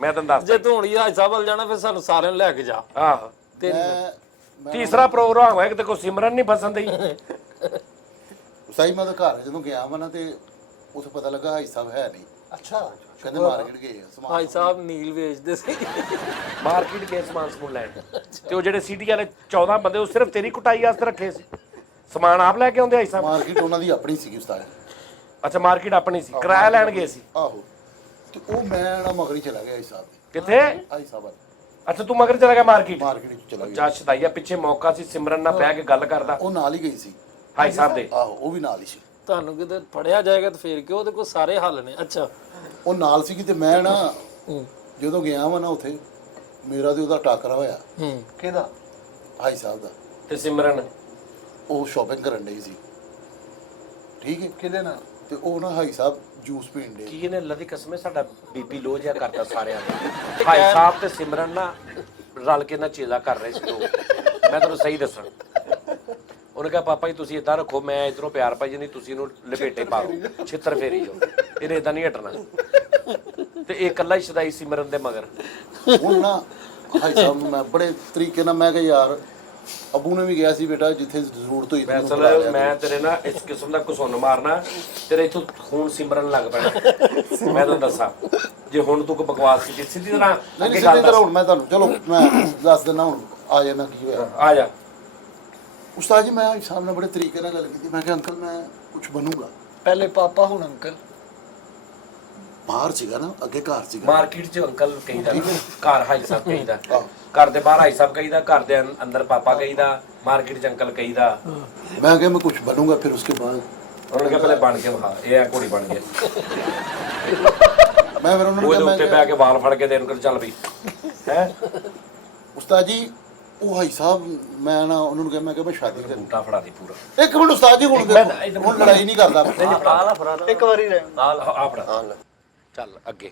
ਮੈਂ ਤੈਨੂੰ ਦੱਸ ਜੇ ਤੂੰ ਹੁਣੀ ਹਾਈ ਸਾਹਿਬ ਵੱਲ ਜਾਣਾ ਫਿਰ ਸਾਨੂੰ ਸਾਰਿਆਂ ਨੂੰ ਲੈ ਕੇ ਜਾ। ਆਹੋ। ਮੈਂ ਤੀਸਰਾ ਪ੍ਰੋਗਰਾਮ ਹੋਇਆ ਕਿ ਕੋ ਸਿਮਰਨ ਨਹੀਂ ਪਸੰਦ ਆਈ। ਸਾਈ ਮੈਂ ਉਹਦੇ ਘਰ ਜਦੋਂ ਗਿਆ ਮੈਂ ਨਾ ਤੇ ਉੱਥੇ ਪਤਾ ਲੱਗਾ ਹਾਈ ਸਾਹਿਬ ਹੈ ਨਹੀਂ। ਅੱਛਾ ਕਹਿੰਦੇ ਮਾਰਕੀਟ ਗਏ ਆ ਸਮਾਨ। ਹਾਈ ਸਾਹਿਬ ਨੀਲ ਵੇਚਦੇ ਸੀ। ਮਾਰਕੀਟ ਗਏ ਸਮਾਨ ਸਮੂਨ ਲੈਣ, ਤੇ ਉਹ ਜਿਹੜੇ ਸਿਟੀ ਵਾਲੇ 14 ਬੰਦੇ ਉਹ ਸਿਰਫ ਤੇਰੀ ਕੁਟਾਈ ਵਾਸਤੇ ਰੱਖੇ ਸੀ। ਸਮਾਨ ਆਪ ਲੈ ਕੇ ਆਉਂਦੇ ਹਾਈ ਸਾਹਿਬ। ਮਾਰਕੀਟ ਉਹਨਾਂ ਦੀ ਆਪਣੀ ਸੀਗੀ ਉਸਤਾਦ। ਅੱਛਾ ਮਾਰਕੀਟ ਆਪਣੀ ਸੀ, ਕਿਰਾਇਆ ਲੈਣ ਗਏ ਸੀ। ਆਹੋ ਤੇ ਉਹ ਮੈਂ ਨਾ ਮਗਰੀ ਚਲਾ ਗਿਆ ਹਾਈ ਸਾਹਿਬ ਦੇ। ਕਿੱਥੇ? ਹਾਈ ਸਾਹਿਬ ਵੱਲ ਅੱਛਾ ਤੂੰ ਮਗਰ ਚਲਾ ਗਿਆ ਮਾਰਕੀਟ। ਮਾਰਕੀਟ ਵਿੱਚ ਚਲਾ ਗਿਆ। ਜਾ ਸ਼ਦਾਈਆ ਪਿੱਛੇ ਮੌਕਾ ਸੀ, ਸਿਮਰਨ ਨਾਲ ਬਹਿ ਕੇ ਗੱਲ ਕਰਦਾ ਉਹ ਨਾਲ ਹੀ ਗਈ ਸੀ ਹਾਈ ਸਾਹਿਬ ਦੇ। ਆਹੋ ਉਹ ਵੀ ਨਾਲ ਹੀ ਸੀ। ਤੁਹਾਨੂੰ ਕਿਤੇ ਫੜਿਆ ਜਾਏਗਾ ਤਾਂ ਫੇਰ ਕਿ ਉਹਦੇ ਕੋਲ ਸਾਰੇ ਹੱਲ ਨੇ। ਅੱਛਾ ਉਹ ਨਾਲ ਸੀ ਤੇ ਮੈਂ ਨਾ ਜਦੋਂ ਗਿਆ ਵਾ ਨਾ ਉੱਥੇ ਮੇਰਾ ਤੇ ਉਹਦਾ ਟਾਕਰਾ ਹੋਇਆ। ਕਿਹਦਾ? ਹਾਈ ਸਾਹਿਬ ਦਾ। ਤੇ ਸਿਮਰਨ ਉਹ ਸ਼ਾਪਿੰਗ ਕਰਨ ਡਈ ਸੀ, ਠੀਕ ਹੈ। ਕਿਹਦੇ ਨਾਲ? ਤੇ ਉਹ ਨਾ ਹਾਈ ਸਾਹਿਬ ਜੂਸ ਪੀਣ ਦੇ। ਕੀ ਇਹਨੇ ਅੱਲਾ ਦੀ ਕਸਮ ਹੈ ਸਾਡਾ ਬੀਪੀ ਲੋ ਜਿਹਾ ਕਰਦਾ ਸਾਰਿਆਂ ਦਾ। ਭਾਈ ਸਾਹਿਬ ਤੇ ਸਿਮਰਨ ਨਾ ਰਲ ਕੇ ਨਾ ਚੇਲਾ ਕਰ ਰਹੇ ਸੀ ਲੋਕ। ਮੈਂ ਤੁਹਾਨੂੰ ਸਹੀ ਦੱਸਾਂ, ਉਹਨੇ ਕਿਹਾ ਪਾਪਾ ਜੀ ਤੁਸੀਂ ਇਦਾਂ ਰੱਖੋ, ਮੈਂ ਇਧਰੋਂ ਪਿਆਰ ਪਾਈ ਜਾਨੀ, ਤੁਸੀਂ ਇਹਨੂੰ ਲਪੇਟੇ ਪਾ ਲਓ, ਛਿੱਤਰ ਫੇਰੀ ਜਾਓ, ਇਹਨੇ ਇਦਾਂ ਨਹੀਂ ਹਟਣਾ। ਤੇ ਇਹ ਇਕੱਲਾ ਹੀ ਸ਼ਦਾਈ ਸਿਮਰਨ ਦੇ ਮਗਰ। ਹੁਣ ਨਾ ਭਾਈ ਸਾਹਿਬ ਨੂੰ ਮੈਂ ਬੜੇ ਤਰੀਕੇ ਨਾਲ, ਮੈਂ ਕਿਹਾ ਯਾਰ ਅਬੂ ਨੇ ਵੀ ਗਿਆ ਸੀ ਬੇਟਾ ਜਿੱਥੇ ਜ਼ਰੂਰਤ ਹੋਈ ਤੈਨੂੰ ਬੁਲਾ ਲਿਆ ਮੈਂ ਤੇਰੇ ਨਾਲ ਇਸ ਕਿਸਮ ਦਾ ਘੁਸੁੰਨ ਮਾਰਨਾ, ਤੇਰੇ ਇੱਥੋਂ ਖੂਨ ਸਿਮਰਨ ਲੱਗ ਪੈਣਾ। ਮੈਂ ਤੁਹਾਨੂੰ ਦੱਸਾਂ, ਜੇ ਹੁਣ ਤੂੰ ਕੋਈ ਬਕਵਾਸ ਕੀਤੀ ਸਿੱਧੀ ਤਰ੍ਹਾਂ ਨਹੀਂ ਅੱਗੇ ਸਿੱਧੀ ਗੱਲ ਤਰ੍ਹਾਂ ਦੱਸ। ਹੁਣ ਮੈਂ ਤੁਹਾਨੂੰ ਚਲੋ ਮੈਂ ਦੱਸ ਦਿੰਦਾ ਹੁਣ ਆ ਜਾਣਾ ਕੀ ਹੋਇਆ। ਆ ਜਾ। ਉਸਤਾਦ ਜੀ ਮੈਂ ਸਾਹਿਬ ਨਾਲ ਬੜੇ ਤਰੀਕੇ ਨਾਲ ਗੱਲ ਕੀਤੀ, ਮੈਂ ਕਿਹਾ ਅੰਕਲ ਮੈਂ ਕੁਝ ਬਣੂੰਗਾ। ਪਹਿਲੇ ਪਾਪਾ ਹੁਣ ਅੰਕਲ। ਬਾਹਰ ਸੀਗਾ ਨਾ, ਅੱਗੇ ਘਰ ਸੀਗਾ। ਮਾਰਕੀਟ 'ਚ ਅੰਕਲ ਕਹੀਦਾ, ਘਰ ਹਾਈ ਸਾਹਿਬ ਕਹੀਦਾ, ਘਰ ਦੇ ਬਾਹਰ ਹਾਈ ਸਾਹਿਬ ਕਹੀਦਾ, ਘਰ ਦੇ ਅੰਦਰ ਪਾਪਾ ਕਹੀਦਾ, ਮਾਰਕੀਟ 'ਚ ਅੰਕਲ ਕਹੀਦਾ। ਮੈਂ ਕਿਹਾ ਮੈਂ ਕੁਝ ਬਣੂੰਗਾ, ਫਿਰ ਉਸਕੇ ਬਾਅਦ ਉਹਨਾਂ ਨੇ ਕਿਹਾ ਪਹਿਲੇ ਬਣ ਕੇ ਵਿਖਾ, ਇਹ ਆ ਘੋੜੀ ਬਣ ਗਿਆ। ਮੈਂ ਫਿਰ ਉਹਨਾਂ ਨੂੰ ਉਹਦੇ ਕਿਹਾ ਉੱਤੇ ਬੈ ਕੇ ਵਾਲ ਫੜ ਕੇ ਦੇਣ ਕਰ ਚੱਲ ਵੀ ਹੈ। ਉਸਤਾਦ ਜੀ ਉਹ ਹਾਈ ਸਾਹਿਬ ਮੈਂ ਨਾ ਉਹਨਾਂ ਨੂੰ ਕਿਹਾ, ਮੈਂ ਕਿਹਾ ਮੈਂ ਸ਼ਾਦੀ ਕਰਨੀ। ਬੂਟਾ ਫੜਾ ਦੀ ਪੂਰਾ। ਇੱਕ ਮਿੰਟ ਉਸਤਾਦ ਜੀ ਹੁਣ ਦੇਖੋ, ਹੁਣ ਲੜਾਈ ਨਹੀਂ ਕਰਦਾ ਇੱਕ ਵਾਰੀ ਰਹਿ ਆ ਫੜਾ ਚੱਲ ਅੱਗੇ।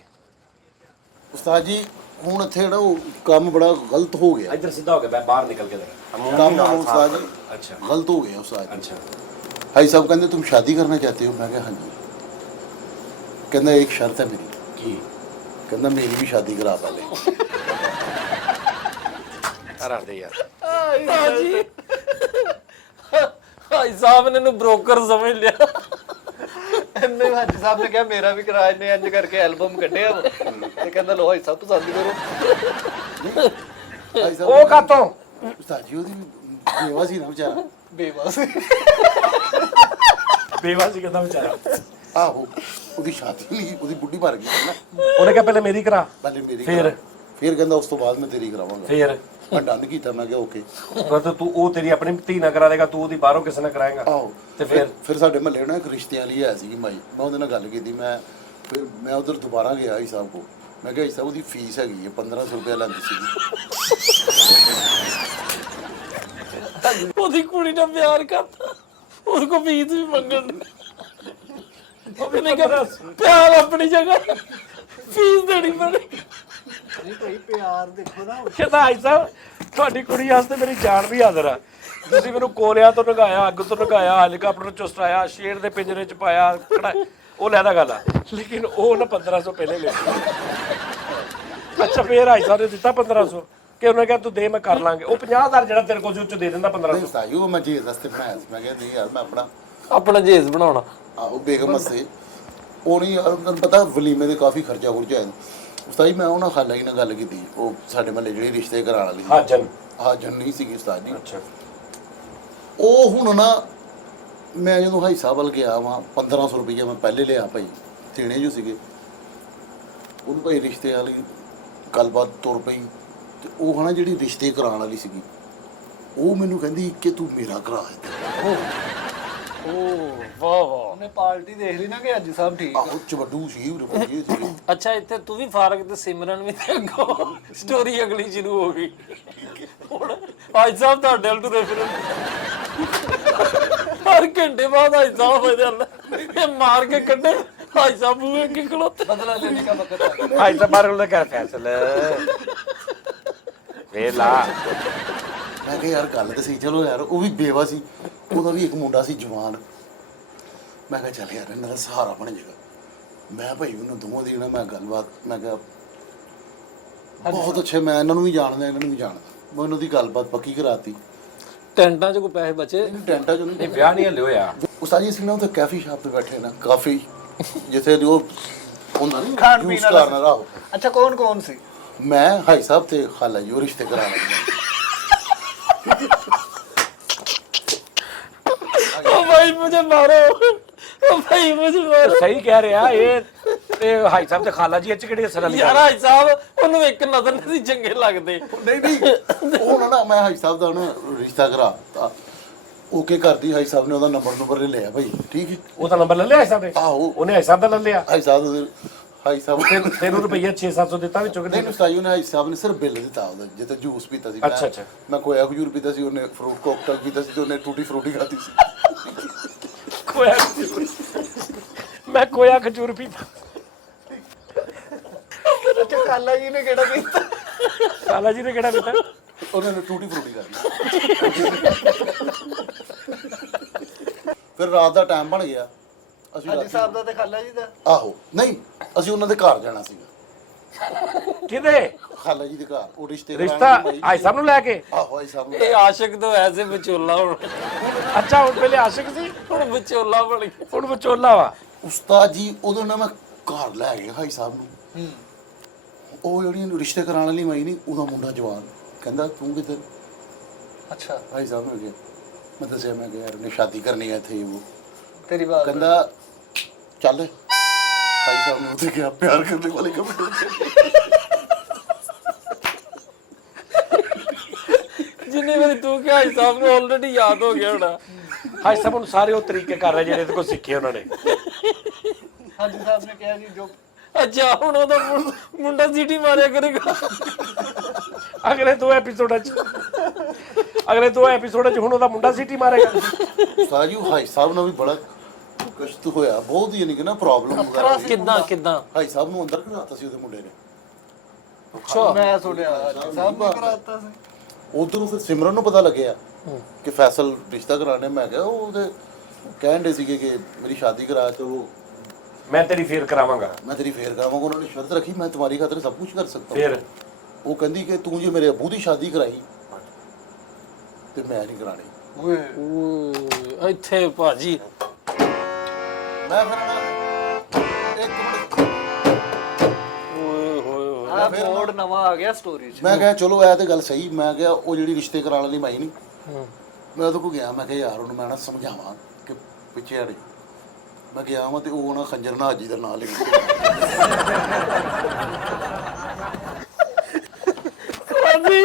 ਉਸਤਾਦ ਜੀ ਹੁਣ ਇੱਥੇ ਜਿਹੜਾ ਉਹ ਕੰਮ ਬੜਾ ਗਲਤ ਹੋ ਗਿਆ। ਇੱਧਰ ਸਿੱਧਾ ਹੋ ਕੇ ਬੈ ਬਾਹਰ ਨਿਕਲ ਕੇ ਦੇ। ਕੰਮ ਉਸਤਾਦ ਜੀ अच्छा गलत हो गया उस्ताद। अच्छा भाई साहब कहते तुम शादी करना चाहते हो? मैं कहा हाँ जी। कहना एक शर्त है मेरी। की कहना मेरी भी शादी करा पहले। करा दे यार। ਹਾਜੀ ਭਾਈ ਸਾਹਿਬ ਨੇ ਨੂੰ ਬ੍ਰੋਕਰ ਸਮਝ ਲਿਆ। ਇਹਨੇ ਹਾਜੀ ਸਾਹਿਬ ਨੇ ਕਿਹਾ ਮੇਰਾ ਵੀ ਕਿਰਾਏ ਨੇ ਇੰਜ ਕਰਕੇ ਐਲਬਮ ਕੱਢਿਆ ਵਾ। ਤੇ ਕਹਿੰਦਾ ਲੋ ਹਾਜੀ ਸਾਹਿਬ ਪਸੰਦ ਕਰੋ। भाई साहब ਉਹ ਕਾਤੋਂ उस्ताद जी ਉਹਦੀ ਬੇਵਾ ਸੀ ਨਾ ਵਿਚਾਰਾ। ਬੇਵਾਸ। ਬੇਵਾਸੀ ਕਹਿੰਦਾ ਵਿਚਾਰਾ। ਆਹੋ ਉਹਦੀ ਸ਼ਾਦੀ ਨਹੀਂ, ਉਹਦੀ ਬੁੱਢੀ ਮਰ ਗਈ ਨਾ। ਉਹਨੇ ਕਿਹਾ ਪਹਿਲੇ ਮੇਰੀ ਕਰਾ ਪਹਿਲੇ ਮੇਰੀ ਫਿਰ? ਫਿਰ ਕਹਿੰਦਾ ਉਸ ਤੋਂ ਬਾਅਦ ਮੈਂ ਤੇਰੀ ਕਰਾਵਾਂਗਾ। ਫਿਰ ਮੈਂ ਡਨ ਕੀਤਾ, ਮੈਂ ਕਿਹਾ ਓਕੇ। ਤਾਂ ਤੂੰ ਉਹ ਤੇਰੀ ਆਪਣੀ ਧੀ ਨਾਲ ਕਰਾ ਦੇਗਾ, ਤੂੰ ਉਹਦੀ ਬਾਹਰੋਂ ਕਿਸੇ ਨਾਲ ਕਰਾਏਗਾ। ਆਹੋ ਤੇ ਫਿਰ ਸਾਡੇ ਮਹੱਲੇ ਨਾਲ ਇੱਕ ਰਿਸ਼ਤਿਆਂ ਲਈ ਆਇਆ ਸੀ ਮਾਈ, ਮੈਂ ਉਹਦੇ ਨਾਲ ਗੱਲ ਕੀਤੀ। ਫਿਰ ਮੈਂ ਉਧਰ ਦੁਬਾਰਾ ਗਿਆ ਹੀ ਸਾਹਿਬ ਕੋ। ਮੈਂ ਕਿਹਾ ਸਾਹਿਬ ਉਹਦੀ ਫੀਸ ਹੈਗੀ ਹੈ 1500 ਰੁਪਏ ਲੈਂਦੀ ਸੀ। ਉਹਦੀ ਕੁੜੀ ਨਾਲ ਪਿਆਰ ਕਰਦਾ, ਉਹਦੇ ਕੋਲ ਫੀਸ ਵੀ ਮੰਗਣ। ਉਹਨੇ ਕਿਹਾ ਪਿਆਰ ਆਪਣੀ ਜਗ੍ਹਾ, ਫੀਸ ਦੇਣੀ ਪੈਣੀ। ਨਹੀਂ ਭਾਈ ਪਿਆਰ ਦੇਖੋ ਨਾ। ਕਹਿੰਦਾ ਭਾਈ ਸਾਹਿਬ ਤੁਹਾਡੀ ਕੁੜੀ ਵਾਸਤੇ ਮੇਰੀ ਜਾਨ ਵੀ ਹਾਜ਼ਰ ਆ। ਤੁਸੀਂ ਮੈਨੂੰ ਕੋਲਿਆਂ ਤੋਂ ਨਗਾਇਆ, ਅੱਗ ਤੋਂ ਨਗਾਇਆ, ਹੈਲੀਕਾਪਟਰ ਚੋਂ ਸਟਾਇਆ, ਸ਼ੇਰ ਦੇ ਪਿੰਜਰੇ 'ਚ ਪਾਇਆ, ਉਹ ਲੈਦਾ ਗੱਲ ਆ। ਲੇਕਿਨ ਉਹ ਨਾ 1500 ਪਹਿਲੇ ਲੈ। ਅੱਛਾ ਫੇਰ ਭਾਈ ਸਾਹਿਬ ਨੇ ਦਿੱਤਾ 1500 ਕਿ ਉਹਨੇ ਕਿਹਾ ਤੂੰ ਦੇ ਮੈਂ ਕਰ ਲਾਂਗੇ। ਉਹ 50000 ਜਿਹੜਾ ਤੇਰੇ ਕੋਲ ਸੀ ਉਹ 'ਚ ਦੇ ਦਿੰਦਾ 1500। ਸਾਈ ਉਹ ਮੈਂ ਜੇਜ਼ ਵਾਸਤੇ ਬਣਾਇਆ ਸੀ। ਮੈਂ ਕਿਹਾ ਨਹੀਂ ਯਾਰ ਮੈਂ ਆਪਣਾ ਜੇਜ਼ ਬਣਾਉਣਾ। ਉਹ ਬੇਗਮ ਵਾਸਤੇ ਉਹ ਨਹੀਂ ਯਾਰ, ਤੁਹਾਨੂੰ ਪਤਾ ਵਲੀਮੇ ਦੇ ਕਾਫੀ ਖਰਚਾ ਖੁਰਚਾ ਹੈ। ਉਸਤਾਦ ਜੀ ਮੈਂ ਉਹਨਾਂ ਖਾਲਾ ਜੀ ਨਾਲ ਗੱਲ ਕੀਤੀ, ਉਹ ਸਾਡੇ ਮਹੱਲੇ ਜਿਹੜੀ ਰਿਸ਼ਤੇ ਕਰਾਉਣ ਵਾਲੀ ਹਾਜਨ ਹਾਜਨ ਨਹੀਂ ਸੀਗੀ ਉਸਤਾਦ ਜੀ। ਅੱਛਾ ਉਹ ਹੁਣ ਨਾ ਮੈਂ ਜਦੋਂ ਹਾਈ ਸਾਹਿਬ ਵੱਲ ਗਿਆ ਵਾਂ 1500 ਰੁਪਈਆ ਮੈਂ ਪਹਿਲੇ ਲਿਆ ਭਾਈ, ਦੇਣੇ ਜੋ ਸੀਗੇ ਉਹਨੂੰ ਭਾਈ ਰਿਸ਼ਤੇ ਵਾਲੀ ਗੱਲਬਾਤ ਤੁਰ ਪਈ। ਤੇ ਉਹ ਹਨਾ ਜਿਹੜੀ ਰਿਸ਼ਤੇ ਕਰਾਉਣ ਵਾਲੀ ਸੀਗੀ ਉਹ ਮੈਨੂੰ ਕਹਿੰਦੀ ਕਿ ਤੂੰ ਮੇਰਾ ਕਰਾ ਦੇ। ਓ ਵਾਹ ਵਾਹ। ਉਹਨੇ ਪਾਰਟੀ ਦੇਖ ਲਈ ਨਾ ਕਿ ਹਾਜੀ ਸਾਹਿਬ ਠੀਕ ਆ। ਆਹੋ ਚਵੱਡੂ ਸੀ ਰੁਪਈਏ ਸੀ। ਅੱਛਾ ਇੱਥੇ ਤੂੰ ਵੀ ਫਾਰਗ ਤੇ ਸਿਮਰਨ ਵੀ ਤੇ ਅੱਗੋਂ ਸਟੋਰੀ ਅਗਲੀ ਸ਼ੁਰੂ ਹੋ ਗਈ। ਹੁਣ ਭਾਈ ਸਾਹਿਬ ਤੁਹਾਡੇ ਵੱਲ ਤੁਰੇ ਫਿਰਨ, ਹਰ ਘੰਟੇ ਬਾਅਦ ਭਾਈ ਸਾਹਿਬ ਇਹਦੇ ਵੱਲ ਇਹ ਮਾਰ ਕੇ ਕੱਢੇ। ਭਾਈ ਸਾਹਿਬ ਬੂਹੇ ਅੱਗੇ ਖਲੋਤੇ। ਬਦਲਾ ਲੈਣੇ ਦਾ ਵਕਤ ਆ ਗਿਆ। ਭਾਈ ਸਾਹਿਬ ਬਾਹਰ ਉਹਦਾ ਕਰ ਫੈਸਲਾ ਵੇਲਾ। ਮੈਂ ਕਿਹਾ ਯਾਰ ਗੱਲ ਤਾਂ ਸਹੀ, ਚਲੋ ਯਾਰ ਉਹ ਵੀ ਬੇਵਾ ਸੀ, ਉਹਦਾ ਵੀ ਇੱਕ ਮੁੰਡਾ ਸੀ ਜਵਾਨ। ਮੈਂ ਕਿਹਾ ਚੱਲ ਯਾਰ ਇਹਨਾਂ ਦਾ ਸਹਾਰਾ ਬਣ ਜਾਏਗਾ। ਮੈਂ ਭਾਈ ਉਹਨੂੰ ਦੋਵਾਂ ਦੀ ਨਾ ਮੈਂ ਗੱਲਬਾਤ, ਮੈਂ ਕਿਹਾ ਬਹੁਤ ਅੱਛੇ, ਮੈਂ ਇਹਨਾਂ ਨੂੰ ਵੀ ਜਾਣਦਾ ਇਹਨਾਂ ਨੂੰ ਵੀ ਜਾਣਦਾ। ਮੈਂ ਉਹਨਾਂ ਦੀ ਗੱਲਬਾਤ ਪੱਕੀ ਕਰਾਤੀ। ਟੈਂਟਾਂ 'ਚ ਕੋਈ ਪੈਸੇ ਬਚੇ? ਟੈਂਟਾਂ ਚੋਂ ਇਹ ਨਹੀਂ। ਵਿਆਹ ਨਹੀਂ ਹਲੇ ਹੋਇਆ। ਉਸਤਾਦ ਜੀ ਅਸੀਂ ਨਾ ਉੱਥੇ ਕਾਫੀ ਸ਼ਾਪ ਤੇ ਬੈਠੇ ਨਾ, ਕਾਫੀ ਜਿੱਥੇ ਉਹ ਹੁੰਦਾ ਨਹੀਂ ਖਾਣ ਪੀਣ ਵਾਲਾ। ਕਾਰਨਰ ਆਹੋ। ਅੱਛਾ ਕੌਣ ਕੌਣ ਸੀ? ਮੈਂ ਹਾਈ ਸਾਹਿਬ ਤੇ ਖਾਲਾ ਜੀ ਉਹ ਰਿਸ਼ਤੇ ਕਰਾ ਲੈਂਦੇ। ओ भाई मुझे मारो, ओ भाई मुझे मारो। ਸਹੀ ਕਹਿ ਰਿਹਾ ਇਹ ਹਾਈ ਸਾਹਿਬ ਤੇ ਖਾਲਾ ਜੀ ਇਹ 'ਚ ਕਿਹੜੀ ਅਸਰ ਵਾਲੀ ਯਾਰ ਭਾਈ ਸਾਹਿਬ ਉਹਨੂੰ ਇੱਕ ਨਜ਼ਰ ਨਹੀਂ ਚੰਗੇ ਲੱਗਦੇ। ਨਹੀਂ ਉਹ ਨਾ ਮੈਂ ਹਾਈ ਸਾਹਿਬ ਦਾ ਨਾ ਰਿਸ਼ਤਾ ਕਰਾਤਾ। ਓਕੇ ਕਰਦੀ ਹਾਈ ਸਾਹਿਬ ਨੇ ਉਹਦਾ ਨੰਬਰ ਲਿਆ ਭਾਈ, ਠੀਕ ਹੈ। ਉਹਦਾ ਨੰਬਰ ਲੈ ਲਿਆ ਹਾਈ ਸਾਹਿਬ ਨੇ? ਆਹੋ ਉਹਨੇ ਹਾਈ ਸਾਹਿਬ ਦਾ ਲੈ ਲਿਆ। ਹਾਈ ਸਾਹਿਬ ਤੈਨੂੰ ਰੁਪਈਆ 6-700 ਦਿੱਤਾ ਵਿੱਚੋਂ ਕਿ ਨਹੀਂ ਉਸਤਾਦ ਨੇ ਹਾਈ ਸਾਹਿਬ ਨੇ ਸਿਰਫ ਬਿੱਲ ਦਿੱਤਾ ਉਹਦਾ, ਜਿੱਤੇ ਜੂਸ ਪੀਤਾ ਸੀ। ਅੱਛਾ, ਅੱਛਾ। ਮੈਂ ਕੋਇਆ ਖਜੂਰ ਪੀਤਾ ਸੀ, ਉਹਨੇ ਫਰੂਟ ਕੋਕਟੇਲ ਪੀਤਾ ਸੀ ਤੇ ਉਹਨੇ ਟੂਟੀ ਫਰੂਟੀ ਖਾਧੀ ਸੀ। ਖੋਇਆ ਖਜੂਰ। ਮੈਂ ਖੋਇਆ ਖਜੂਰ ਪੀਤਾ। ਅੱਛਾ ਖਾਲਾ ਜੀ ਨੇ ਕਿਹੜਾ ਕੀਤਾ? ਖਾਲਾ ਜੀ ਨੇ ਕਿਹੜਾ ਪੀਤਾ? ਉਹਨਾਂ ਨੇ ਟੂਟੀ ਫਰੂਟੀ ਖਾਧੀ। ਫਿਰ ਰਾਤ ਦਾ ਟਾਈਮ ਬਣ ਗਿਆ, ਅਸੀਂ ਹਾਜੀ ਰਾਤੀ- ਸਾਹਿਬ ਦਾ ਤੇ ਖਾਲਾ ਜੀ ਦਾ। ਆਹੋ ਨਹੀਂ, ਅਸੀਂ ਉਹਨਾਂ ਦੇ ਘਰ ਜਾਣਾ ਸੀਗਾ, ਕਿਹਦੇ ਖਾਲਾ ਜੀ ਦੇ ਘਰ। ਉਹ ਰਿਸ਼ਤੇ ਰਿਸ਼ਤਾ ਕਰਾਉਣ ਲਈ ਭਾਈ ਸਾਹਿਬ ਨੂੰ ਲੈ ਕੇ? ਆਹੋ ਭਾਈ ਸਾਹਿਬ ਨੂੰ ਇਹ ਆਸ਼ਿਕ ਤੋਂ ਐਸੇ ਵਿਚੋਲਾ ਹੁਣ ਅੱਛਾ ਹੁਣ ਪਹਿਲੇ ਆਸ਼ਿਕ ਸੀ, ਹੁਣ ਵਿਚੋਲਾ ਬਣ ਗਿਆ। ਹੁਣ ਵਿਚੋਲਾ ਵਾ। ਉਸਤਾਦ ਜੀ ਉਦੋਂ ਨਾ ਮੈਂ ਘਰ ਲੈ ਗਿਆ ਭਾਈ ਸਾਹਿਬ ਨੂੰ। ਉਹ ਜਿਹੜੀ ਇਹਨੂੰ ਰਿਸ਼ਤੇ ਕਰਾਉਣ ਵਾਲੀ ਮਾਈ ਨਹੀਂ, ਉਹਦਾ ਮੁੰਡਾ ਜਵਾਨ ਕਹਿੰਦਾ ਤੂੰ ਕਿੱਧਰ? ਅੱਛਾ ਭਾਈ ਸਾਹਿਬ ਨੂੰ ਗਿਆ, ਮੈਂ ਦੱਸਿਆ, ਮੈਂ ਕਿਹਾ ਯਾਰ ਉਹਨੇ ਸ਼ਾਦੀ ਕਰਨੀ ਹੈ ਇੱਥੇ। ਉਹ ਤੇਰੀ ਬਾਤ ਕਹਿੰਦਾ ਚੱਲ। ਭਾਈ ਸਾਹਿਬ ਨੇ ਉਹਦੇ ਕਿਹਾ ਪਿਆਰ ਕਰਨੇ ਵਾਲੇ ਕਮਰੇ ਜਿੰਨੇ ਵਾਰੀ ਤੂੰ ਕਿਹਾ ਹਿਸਾਬ ਨੂੰ ਆਲਰੇਡੀ ਯਾਦ ਹੋ ਗਿਆ ਹੋਣਾ। ਹਾਜੀ ਸਾਹਿਬ ਹੁਣ ਸਾਰੇ ਉਹ ਤਰੀਕੇ ਕਰ ਰਹੇ ਜਿਹੜੇ ਇਹਦੇ ਕੋਲ ਸਿੱਖੇ ਉਹਨਾਂ ਨੇ। ਹਾਜੀ ਸਾਹਿਬ ਨੇ ਕਿਹਾ ਜੀ ਜੋ ਅੱਛਾ ਹੁਣ ਉਹਦਾ ਮੁੰਡਾ ਸੀਟੀ ਮਾਰਿਆ ਕਰੇਗਾ। ਅਗਲੇ 2 ਐਪੀਸੋਡਾਂ 'ਚ ਹੁਣ ਉਹਦਾ ਮੁੰਡਾ ਸੀਟੀ ਮਾਰੇਗਾ। ਉਸਤਾਦ ਜੀ ਭਾਈ ਸਾਹਿਬ ਨੂੰ ਵੀ ਬੜਾ ਕਸ਼ਟ ਹੋਇਆ ਬਹੁਤ, ਯਾਨੀ ਕਿ ਨਾ ਪ੍ਰੋਬਲਮ ਵਗੈਰਾ ਹੋਈ। ਕਿੱਦਾਂ ਭਾਈ ਸਾਹਿਬ ਨੂੰ ਅੰਦਰ ਘਲਾਤਾ ਸੀ ਉਹਦੇ ਮੁੰਡੇ ਨੇ। ਅੱਛਾ ਮੈਂ ਸੁਣਿਆ ਹਾਜੀ ਸਾਹਿਬ ਨੇ ਕਰਾਤਾ ਸੀ। ਉਧਰੋਂ ਫਿਰ ਸਿਮਰਨ ਨੂੰ ਪਤਾ ਲੱਗਿਆ ਕਿ ਫੈਸਲ ਰਿਸ਼ਤਾ ਕਰਾਣੇ। ਮੈਂ ਕਿਹਾ ਉਹਦੇ ਕਹਿਣ ਦੇ ਸੀਗੇ ਕਿ ਮੇਰੀ ਸ਼ਾਦੀ ਕਰਾ ਤੇ ਉਹ ਮੈਂ ਤੇਰੀ ਫੇਰ ਕਰਾਵਾਂਗਾ। ਮੈਂ ਤੇਰੀ ਫੇਰ ਕਰਾਵਾਂਗਾ। ਉਹਨਾਂ ਨੇ ਸ਼ਰਤ ਰੱਖੀ ਮੈਂ तुम्हारी खातिर सब कुछ कर सकता हूँ। ਫਿਰ ਉਹ ਕਹਿੰਦੀ ਕਿ ਤੂੰ ਜੇ ਮੇਰੇ ਅੱਬੂ ਦੀ ਸ਼ਾਦੀ ਕਰਾਈ ਤੇ ਮੈਂ ਨਹੀਂ ਕਰਾਣੀ। ਓਏ ਇੱਥੇ ਭਾਜੀ ਮੈਂ ਫਿਰ ਨਾ ਇੱਕ ਮਿੰਟ ਓਏ ਹੋਏ ਹੋਏ ਆ ਮੋੜ ਨਵਾਂ ਆ ਗਿਆ ਸਟੋਰੀ 'ਚ। ਮੈਂ ਕਿਹਾ ਚਲੋ ਇਹ ਤੇ ਗੱਲ ਸਹੀ। ਮੈਂ ਕਿਹਾ ਉਹ ਜਿਹੜੀ ਰਿਸ਼ਤੇ ਕਰਾਉਣ ਵਾਲੀ ਮਾਈ ਨਹੀਂ, ਮੈਂ ਉਹਦੇ ਕੋਲ ਗਿਆ। ਮੈਂ ਕਿਹਾ ਯਾਰ ਉਹਨੂੰ ਮੈਂ ਨਾ ਸਮਝਾਵਾਂ ਕਿ ਪਿੱਛੇ ਹਟ। ਮੈਂ ਗਿਆ ਵਾਂ ਤੇ ਉਹ ਨਾ ਖੰਜਰ ਨਾਲ ਹਾਜੀ ਦਾ ਨਾਂ ਲਿਖ ਭਾਜੀ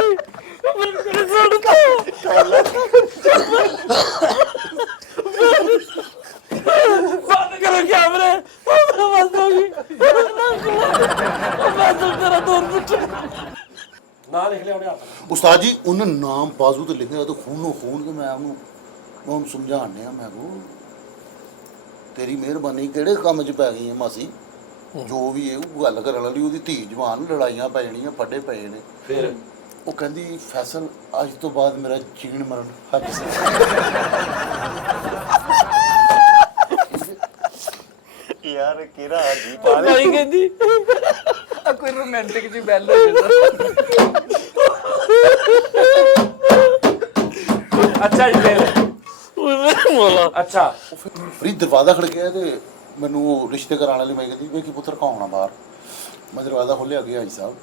ਮੈਨੂੰ ਸੁਣ ਬੰਦ ਕਰੋ ਕੈਮਰੇ। ਬਸ ਹੋ ਗਈ। ਮੈਂ ਤਾਂ ਤੇਰਾ ਦੂਰ ਪੁੱਛ। ਨਾ ਲਿਖ ਲਿਆ ਉਹਨੇ ਹੱਥ। ਉਸਤਾਦ ਜੀ ਉਹਨੇ ਨਾਮ ਬਾਜ਼ੂ ਤੇ ਲਿਖਿਆ ਤੇ ਖੂਨੋਂ ਖੂਨ ਕੇ ਮੈਂ ਉਹਨੂੰ ਸਮਝਾਣਿਆ। ਮੈਂ ਕੋ ਤੇਰੀ ਮਿਹਰਬਾਨੀ ਕਿਹੜੇ ਕੰਮ 'ਚ ਪੈ ਗਈ ਹੈ ਮਾਸੀ? ਜੋ ਵੀ ਹੈ ਉਹ ਗੱਲ ਕਰਨ ਵਾਲੀ ਉਹਦੀ ਧੀ ਜਵਾਨ, ਲੜਾਈਆਂ ਪੈ ਜਾਣੀਆਂ, ਫੱਡੇ ਪਏ ਨੇ। ਫਿਰ ਉਹ ਕਹਿੰਦੀ ਫੈਸਲ ਅੱਜ ਤੋਂ ਬਾਅਦ ਮੇਰਾ ਜੀਣ ਮਰਨ ਹੱਕ ਸੀ। ਯਾਰ ਕਿਹੜਾ ਹਾਜੀ ਭਾਈ ਕਹਿੰਦੀ ਆ ਕੋਈ ਰੋਮਾਂਟਿਕ ਜੀ ਬੈਲ ਹੋ ਜਾਂਦਾ। ਅੱਛਾ ਜੀ ਫਿਰ ਓਏ ਮੇਰੇ ਮੋਲਾ। ਅੱਛਾ ਫਰੀ ਦਰਵਾਜ਼ਾ ਖੜਕਿਆ ਤੇ ਮੈਨੂੰ ਉਹ ਰਿਸ਼ਤੇ ਕਰਾਉਣ ਵਾਲੀ ਮੈਂ ਕਹਿੰਦੀ ਵੇਖੀ ਪੁੱਤਰ ਕੌਣ ਆ ਬਾਹਰ। ਮੈਂ ਦਰਵਾਜ਼ਾ ਖੋਲ੍ਹਿਆ, ਗਿਆ ਹਾਜੀ ਸਾਹਿਬ।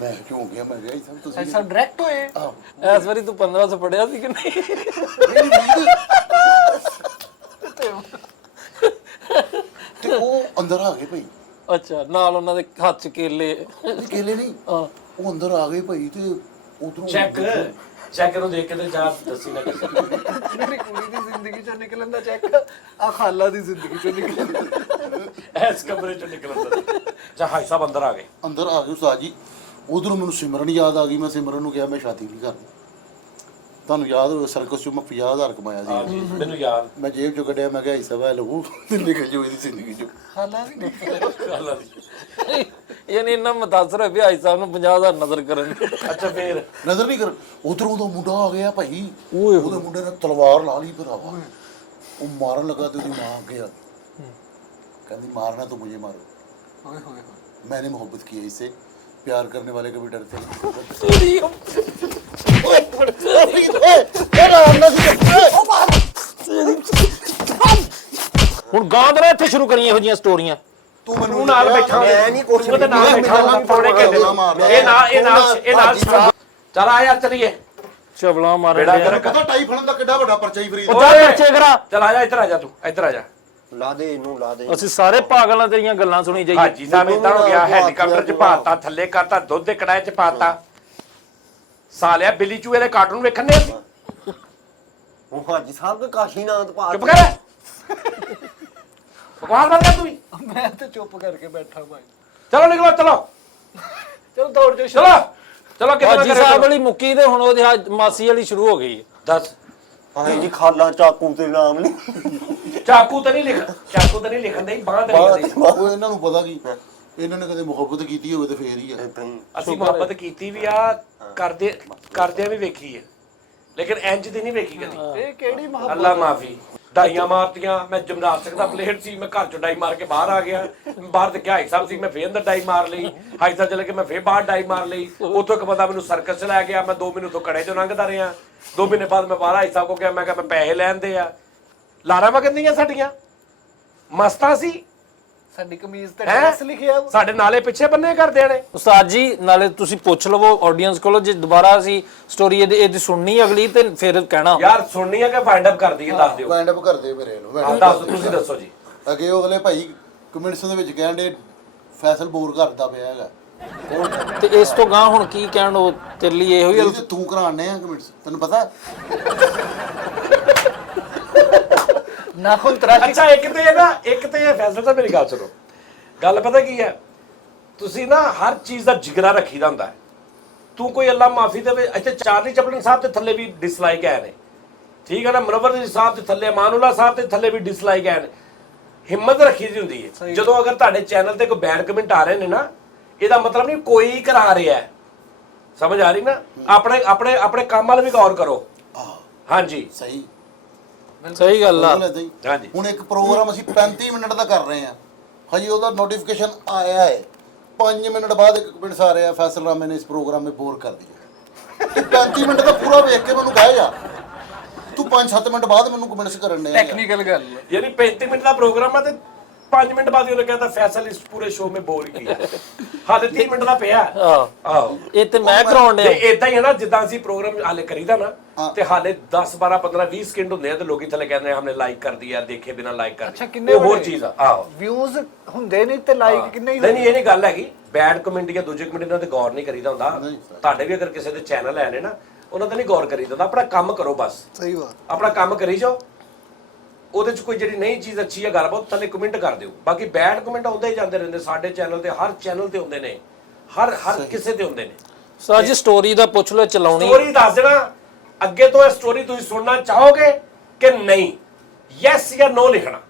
ਮੈਂ ਕਿਉਂ ਗਿਆ? ਮੈਂ ਕਿਹਾ ਹਾਜੀ ਸਾਹਿਬ ਤੁਸੀਂ ਹਾਜੀ ਸਾਹਿਬ ਡਾਇਰੈਕਟ ਹੋਏ। ਆਹ ਇਸ ਵਾਰੀ ਤੂੰ 1500 ਪੜਿਆ ਸੀ ਕਿ ਨਹੀਂ? ਤੇ ਉਹ ਅੰਦਰ ਆ ਗਏ ਭਾਈ। ਅੱਛਾ ਨਾਲ ਉਹਨਾਂ ਦੇ ਹੱਥ 'ਚ ਕੇਲੇ। ਨਹੀਂ ਕੇਲੇ ਨਹੀਂ, ਹਾਂ ਉਹ ਅੰਦਰ ਆ ਗਏ ਭਾਈ ਤੇ ਉਧਰੋਂ ਚੈੱਕ ਨੂੰ ਦੇਖ ਕੇ ਤੇ ਜਾ ਦੱਸੀ ਨਾ ਕਿਸੇ ਨੂੰ। ਮੇਰੀ ਕੁੜੀ ਦੀ ਜ਼ਿੰਦਗੀ 'ਚੋਂ ਨਿਕਲਣ ਦਾ ਚੈੱਕ ਆ ਖਾਲਾ ਦੀ ਜ਼ਿੰਦਗੀ 'ਚੋਂ ਨਿਕਲਣ। ਇਸ ਕਮਰੇ ਚੋਂ ਨਿਕਲਣ ਦਾ। ਜਾ ਹਾਈ ਸਾਹਿਬ ਅੰਦਰ ਆ ਗਏ। ਅੰਦਰ ਆ ਗਏ ਉਸਤਾਦ ਜੀ। ਉਧਰੋਂ ਮੈਨੂੰ ਸਿਮਰਨ ਯਾਦ ਆ ਗਈ। ਮੈਂ ਸਿਮਰਨ ਨੂੰ ਕਿਹਾ ਮੈਂ ਸ਼ਾਦੀ ਨਹੀਂ ਕਰਨੀ। ਤੁਹਾਨੂੰ ਯਾਦ ਹੋਵੇ ਸਰਕਸ 'ਚੋਂ ਮੈਂ 50,000 ਕਮਾਇਆ ਹਾਂ ਸੀ। ਜੀ ਮੈਨੂੰ ਯਾਦ। ਮੈਂ ਜੇਬ 'ਚੋਂ ਕੱਢਿਆ। ਮੈਂ ਕਿਹਾ ਹਾਜੀ ਸਾਹਿਬ ਇਹ ਲਓ ਤੇ ਨਿਕਲ ਜਾਓ ਇਹਦੀ ਜ਼ਿੰਦਗੀ 'ਚੋਂ। ਖਾਲਾ ਵੀ ਗੱਲਾਂ ਦੀ। ਯਾਨੀ ਇੰਨਾ ਮੁਤਾਸਰ ਹੈ ਵੀ ਭਾਈ ਸਾਹਿਬ ਨੂੰ 50,000 ਨਜ਼ਰ ਕਰਨ। ਅੱਛਾ ਫਿਰ ਨਜ਼ਰ ਨਹੀਂ ਕਰ। ਉਧਰੋਂ ਦਾ ਮੁੰਡਾ ਆ ਗਿਆ ਭਾਈ। ਓਏ ਉਹਦੇ ਮੁੰਡੇ ਨੇ ਤਲਵਾਰ ਲਾ ਲਈ ਭਰਾਵਾ। ਉਹ ਮਾਰਨ ਲੱਗਾ ਤੇ ਉਹਦੀ ਮਾਂ ਅੱਗੇ ਆ ਕਹਿੰਦੀ ਮਾरना तो मुझे मारो। ਓਏ ਹੋਏ मैंने मोहब्बत की है इससे, प्यार करने वाले कभी डरते नहीं। ਹੁਣ ਗਾਂਦਰਾ ਇੱਥੇ ਸ਼ੁਰੂ ਕਰੀਏ ਇਹੋ ਜੀਆਂ ਸਟੋਰੀਆਂ। तू ਤੂੰ ਨਾਲ ਬੈਠਾ ਮੈਂ ਨਹੀਂ ਕੁਛ ਉਹਦੇ ਨਾਲ ਬੈਠਾ ਹੋਣਾ ਪੌੜੇ ਘੰਟੇ ਇਹ ਨਾਲ ਚਲ ਆ ਯਾਰ ਚਲੀਏ। ਚਵਲਾ ਮਾਰਨ ਬੇੜਾ ਡਿਆ। ਗਰਕ। पता टाई फड़न दा किड्डा बड़ा परचा ही फरीद। ਉਹ ਜਾ ਪਰਚੇ ਕਰਾ। ਚਲ ਆ ਜਾ ਇੱਧਰ ਆ ਜਾ ਤੂੰ ਇੱਧਰ ਆ ਜਾ। ਲਾ ਦੇ ਇਹਨੂੰ, ਲਾ ਦੇ। ਅਸੀਂ ਸਾਰੇ ਪਾਗਲਾਂ ਤੇਰੀਆਂ ਗੱਲਾਂ ਸੁਣੀ ਜਾਈਏ। ਹਾਜੀ ਸਾਹਿਬ ਇਦਾਂ ਹੋ ਗਿਆ, ਹੈਲੀਕਾਪਟਰ 'ਚ ਪਾਤਾ, ਥੱਲੇ ਕਰਤਾ, ਦੁੱਧ ਦੇ ਕੜਾਏ 'ਚ ਪਾਤਾ। ਸਾਲਿਆ ਬਿੱਲੀ ਚੂਹੇ ਦੇ ਕਾਰਟੂਨ ਵੇਖਣ ਨੇ ਅਸੀਂ। ਉਹ ਹਾਜੀ ਸਾਹਿਬ ਦੇ ਕਾਸ਼ੀਨਾਥ ਪਾ ਚੁੱਪ ਕਰ। ਬਕਵਾਸ ਬੰਦ ਕਰ ਤੂੰ ਵੀ। ਮੈਂ ਤੇ ਚੁੱਪ ਕਰਕੇ ਬੈਠਾ ਭਾਈ। ਚਲੋ ਨਿਕਲੋ ਚਲੋ ਚਲੋ ਦੌੜ ਜਾਓ। ਚਲੋ ਚਲੋ ਕਿਤੇ ਹਾਜੀ ਸਾਹਿਬ ਵਾਲੀ ਮੁੱਕੀ ਤੇ ਹੁਣ ਉਹਦੀ ਮਾਸੀ ਵਾਲੀ ਸ਼ੁਰੂ ਹੋ ਗਈ। ਦੱਸ। ਹਾਂ ਜੀ ਖਾਲਾ ਚਾਕੂ ਤੇ ਨਾਮ ਨਹੀਂ। ਚਾਕੂ ਤਾਂ ਨਹੀਂ ਲਿਖਣ ਦੇ ਬਾਂਹ ਤੇ ਲਿਖਦੇ। ਉਹ ਇਹਨਾਂ ਨੂੰ ਪਤਾ ਕੀ ਇਹਨਾਂ ਨੇ ਕਦੇ ਮੁਹੱਬਤ ਕੀਤੀ ਹੋਵੇ ਤੇ ਫੇਰ ਹੀ ਆ। ਅਸੀਂ ਮੁਹੱਬਤ ਕੀਤੀ ਵੀ ਆ, ਕਰਦੇ ਵੀ ਵੇਖੀ ਹੈ। ਲੇਕਿਨ ਇੰਜ ਦੀ ਨਹੀਂ ਵੇਖੀ ਕਦੀ। ਇਹ ਕਿਹੜੀ ਮੁਹੱਬਤ ਅੱਲਾ ਮਾਫੀ। ਡਾਈਆਂ ਮਾਰਤੀਆਂ, ਮੈਂ ਜਿਮਨਾਸਟਿਕ ਦਾ ਪਲੇਅਰ ਸੀ, ਮੈਂ ਘਰ ਚੋਂ ਡਾਈ ਮਾਰ ਕੇ ਬਾਹਰ ਆ ਗਿਆ। ਬਾਹਰ ਤੇ ਹਾਈ ਸਾਹਿਬ ਸੀ, ਮੈਂ ਫੇਰ ਅੰਦਰ ਡਾਈ ਮਾਰ ਲਈ। ਹਾਈ ਸਾਹਿਬ ਚਲੇ ਕੇ ਮੈਂ ਫੇਰ ਬਾਹਰ ਡਾਈ ਮਾਰ ਲਈ। ਉੱਥੋਂ ਇੱਕ ਬੰਦਾ ਮੈਨੂੰ ਸਰਕਸ ਚ ਲੈ ਗਿਆ, ਮੈਂ 2 ਮਹੀਨੇ ਤੋਂ ਕੜੇ ਚੋਂ ਲੰਘਦਾ ਰਿਹਾ। 2 ਮਹੀਨੇ ਬਾਅਦ ਮੈਂ ਬਾਹਰ ਹਾਈ ਸਾਹਿਬ ਕੋ ਗਿਆ, ਮੈਂ ਕਿਹਾ ਮੈਂ ਪੈਸੇ ਲੈਂਦੇ ਆ। ਲਾਰਾ ਵਗੰਦੀਆਂ ਸਾਡੀਆਂ ਮਸਤਾਂ ਸੀ। ਸਾਡੀ ਕਮੀਜ਼ ਤੇ ਡਰੈਸ ਲਿਖਿਆ ਸਾਡੇ ਨਾਲੇ ਪਿੱਛੇ ਬੰਨੇ ਕਰਦੇ ਨੇ। ਉਸਤਾਦ ਜੀ ਨਾਲੇ ਤੁਸੀਂ ਪੁੱਛ ਲਵੋ ਆਡੀਅנס ਕੋਲੋਂ, ਜੇ ਦੁਬਾਰਾ ਅਸੀਂ ਸਟੋਰੀ ਇਹਦੀ ਸੁਣਨੀ ਅਗਲੀ ਤੇ ਫਿਰ ਕਹਿਣਾ। ਯਾਰ ਸੁਣਨੀ ਆ ਕਿ ਵਾਈਂਡ ਅਪ ਕਰਦੀ ਹੈ, ਦੱਸ ਦਿਓ। ਵਾਈਂਡ ਅਪ ਕਰਦੇ ਮੇਰੇ ਨੂੰ wind up ਦੱਸ ਤੁਸੀਂ ਦੱਸੋ ਜੀ। ਅੱਗੇ ਉਹ ਅਗਲੇ ਭਾਈ ਕਮੈਂਟਸ ਦੇ ਵਿੱਚ ਕਹਿੰਦੇ ਫੈਸਲ ਬੋਰ ਕਰਦਾ ਪਿਆ ਹੈਗਾ। ਤੇ ਇਸ ਤੋਂ ਗਾਂ ਹੁਣ ਕੀ ਕਹਿਣ, ਉਹ ਤੇਰੇ ਲਈ ਇਹੋ ਹੀ ਇਹ ਤੇ ਤੂੰ ਕਰਾਣੇ ਆ ਕਮੈਂਟਸ, ਤੈਨੂੰ ਪਤਾ। ਨਾਖੂਨ ਤਰਾਸ਼ੀ। ਅੱਛਾ ਇੱਕ ਤੇ ਇਹ ਫੈਸਲਾ ਤਾਂ ਮੇਰੀ ਗੱਲ ਸੁਣੋ। ਗੱਲ ਪਤਾ ਕੀ ਹੈ, ਤੁਸੀਂ ਨਾ ਹਰ ਚੀਜ਼ ਦਾ ਜਿਗਰਾ ਰੱਖੀਦਾ ਹੁੰਦਾ ਹੈ। ਤੂੰ ਕੋਈ ਅੱਲਾ ਮਾਫੀ ਦੇਵੇ, ਇੱਥੇ ਚਾਰਲੀ ਚਪਲਨ ਸਾਹਿਬ ਦੇ ਥੱਲੇ ਵੀ ਡਿਸਲਾਈਕ ਹੈ ਨੇ, ਠੀਕ ਹੈ ਨਾ। ਮਨਵਰ ਸਾਹਿਬ ਦੇ ਥੱਲੇ, ਮਾਨੂਲਾ ਸਾਹਿਬ ਦੇ ਥੱਲੇ ਵੀ ਡਿਸਲਾਈਕ ਹੈ ਨੇ। ਹਿੰਮਤ ਰੱਖੀ ਦੀ ਹੁੰਦੀ ਹੈ। ਜਦੋਂ ਅਗਰ ਤੁਹਾਡੇ ਚੈਨਲ ਤੇ ਕੋਈ ਬੈਡ ਕਮੈਂਟ ਆ ਰਹੇ ਨੇ ਨਾ, ਇਹਦਾ ਮਤਲਬ ਨਹੀਂ ਕੋਈ ਕਰਾ ਰਿਹਾ ਹੈ। ਸਮਝ ਆ ਰਹੀ ਨਾ। ਆਪਣੇ ਕੰਮ ਵੱਲ ਵੀ ਗੌਰ ਕਰੋ। ਹਾਂਜੀ ਸਹੀ ਗੱਲ ਆ। ਹਾਂਜੀ ਹੁਣ ਇੱਕ ਪ੍ਰੋਗਰਾਮ ਅਸੀਂ 35 ਮਿੰਟ ਦਾ ਕਰ ਰਹੇ ਹਾਂ, ਹਜੇ ਉਹਦਾ ਨੋਟੀਫਿਕੇਸ਼ਨ ਆਇਆ ਹੈ। 5 ਮਿੰਟ ਬਾਅਦ ਇੱਕ ਕਮੈਂਟਸ ਆ ਰਿਹਾ, ਫੈਸਲ ਰਾਮੇ ਨੇ ਇਸ ਪ੍ਰੋਗਰਾਮ में बोर कर दिया। ਤੂੰ 35 ਮਿੰਟ ਦਾ ਪੂਰਾ ਵੇਖ ਕੇ ਮੈਨੂੰ ਕਹਿ ਜਾ, ਤੂੰ 5-7 ਮਿੰਟ ਬਾਅਦ ਮੈਨੂੰ ਕਮੈਂਟਸ ਕਰਨ ਨੇ। ਟੈਕਨੀਕਲ ਗੱਲ ਯਾਨੀ 35 ਮਿੰਟ ਦਾ ਪ੍ਰੋਗਰਾਮ ਆ ਤੇ 5 ਮਿੰਟ ਬਾਅਦ ਉਹਨੇ ਕਹਿੰਦਾ ਫੈਸਲ ਇਸ ਪੂਰੇ ਸ਼ੋਅ में बोर किया। ਹਾਲੇ 30 ਮਿੰਟ ਦਾ ਪਿਆ। ਆਹੋ ਇਹ ਤੇ ਮੈਂ ਕਰਾਉਣ ਡਿਆ। ਤੇ ਇਦਾਂ ਹੀ ਹੈ ਨਾ, ਜਿੱਦਾਂ ਅਸੀਂ ਪ੍ਰੋਗਰਾਮ ਹਾਲੇ ਕਰੀਦਾ ਨਾ, ਤੇ ਹਾਲੇ 10 12 15 20 ਸਕਿੰਟ ਹੁੰਦੇ ਆ ਤੇ ਲੋਕੀ ਥੱਲੇ ਕਹਿੰਦੇ ਆ ਹਮਨੇ ਲਾਈਕ ਕਰ ਦਿਆ, ਦੇਖੇ ਬਿਨਾ ਲਾਈਕ ਕਰ ਅੱਛਾ, ਦਿਆ। ਕਿੰਨੇ ਉਹ ਹੋਰ ਬੜੇ? ਚੀਜ਼ ਆ। ਆਹੋ ਵਿਊਜ਼ ਹੁੰਦੇ ਨਹੀਂ ਤੇ ਲਾਈਕ ਕਿੰਨੇ ਹੀ ਨਹੀਂ ਇਹ ਨਹੀਂ ਗੱਲ ਹੈਗੀ। ਬੈਡ ਕਮੈਂਟ ਜਾਂ ਦੂਜੇ ਕਮੈਂਟ ਨਾਲ ਤੇ ਗੌਰ ਨਹੀਂ ਕਰੀਦਾ ਹੁੰਦਾ। ਤੁਹਾਡੇ ਵੀ ਅਗਰ ਕਿਸੇ ਦੇ ਚੈਨਲ ਹੈ ਨੇ ਨਾ, ਉਹਨਾਂ ਤੇ ਨਹੀਂ ਗੌਰ ਕਰੀਦਾ ਹੁੰਦਾ। ਆਪਣਾ ਕੰਮ ਕਰੋ ਬਸ। ਸਹੀ ਬਾਤ। ਆਪਣਾ ਕੰਮ ਕਰੀ ਜਾਓ। ਉਹਦੇ ਚ ਕੋਈ ਜਿਹੜੀ ਨਹੀਂ ਚੀਜ਼ ਅੱਛੀ ਹੈ ਗੱਲਬਾਤ ਥੱਲੇ ਕਮੈਂਟ ਕਰ ਦਿਓ। ਬਾਕੀ ਬੈਡ ਕਮੈਂਟ ਆਉਂਦੇ ਹੀ ਜਾਂਦੇ ਰਹਿੰਦੇ ਸਾਡੇ ਚੈਨਲ ਤੇ, ਹਰ ਚੈਨਲ ਤੇ ਹੁੰਦੇ ਨੇ, ਹਰ ਕਿਸੇ ਤੇ ਹੁੰਦੇ ਨੇ। ਉਸਤਾਦ ਜੀ ਸਟੋਰੀ ਦਾ ਪੁੱਛ ਲਓ, ਚਲਾਉਣੀ ਸਟੋਰੀ ਦੱਸ ਦੇਣਾ। ਅੱਗੇ ਤੋਂ ਇਹ ਸਟੋਰੀ ਤੁਸੀਂ ਸੁਣਨਾ ਚਾਹੋਗੇ ਕਿ ਨਹੀਂ, ਯੈਸ ਜਾਂ ਨੋ ਲਿਖਣਾ।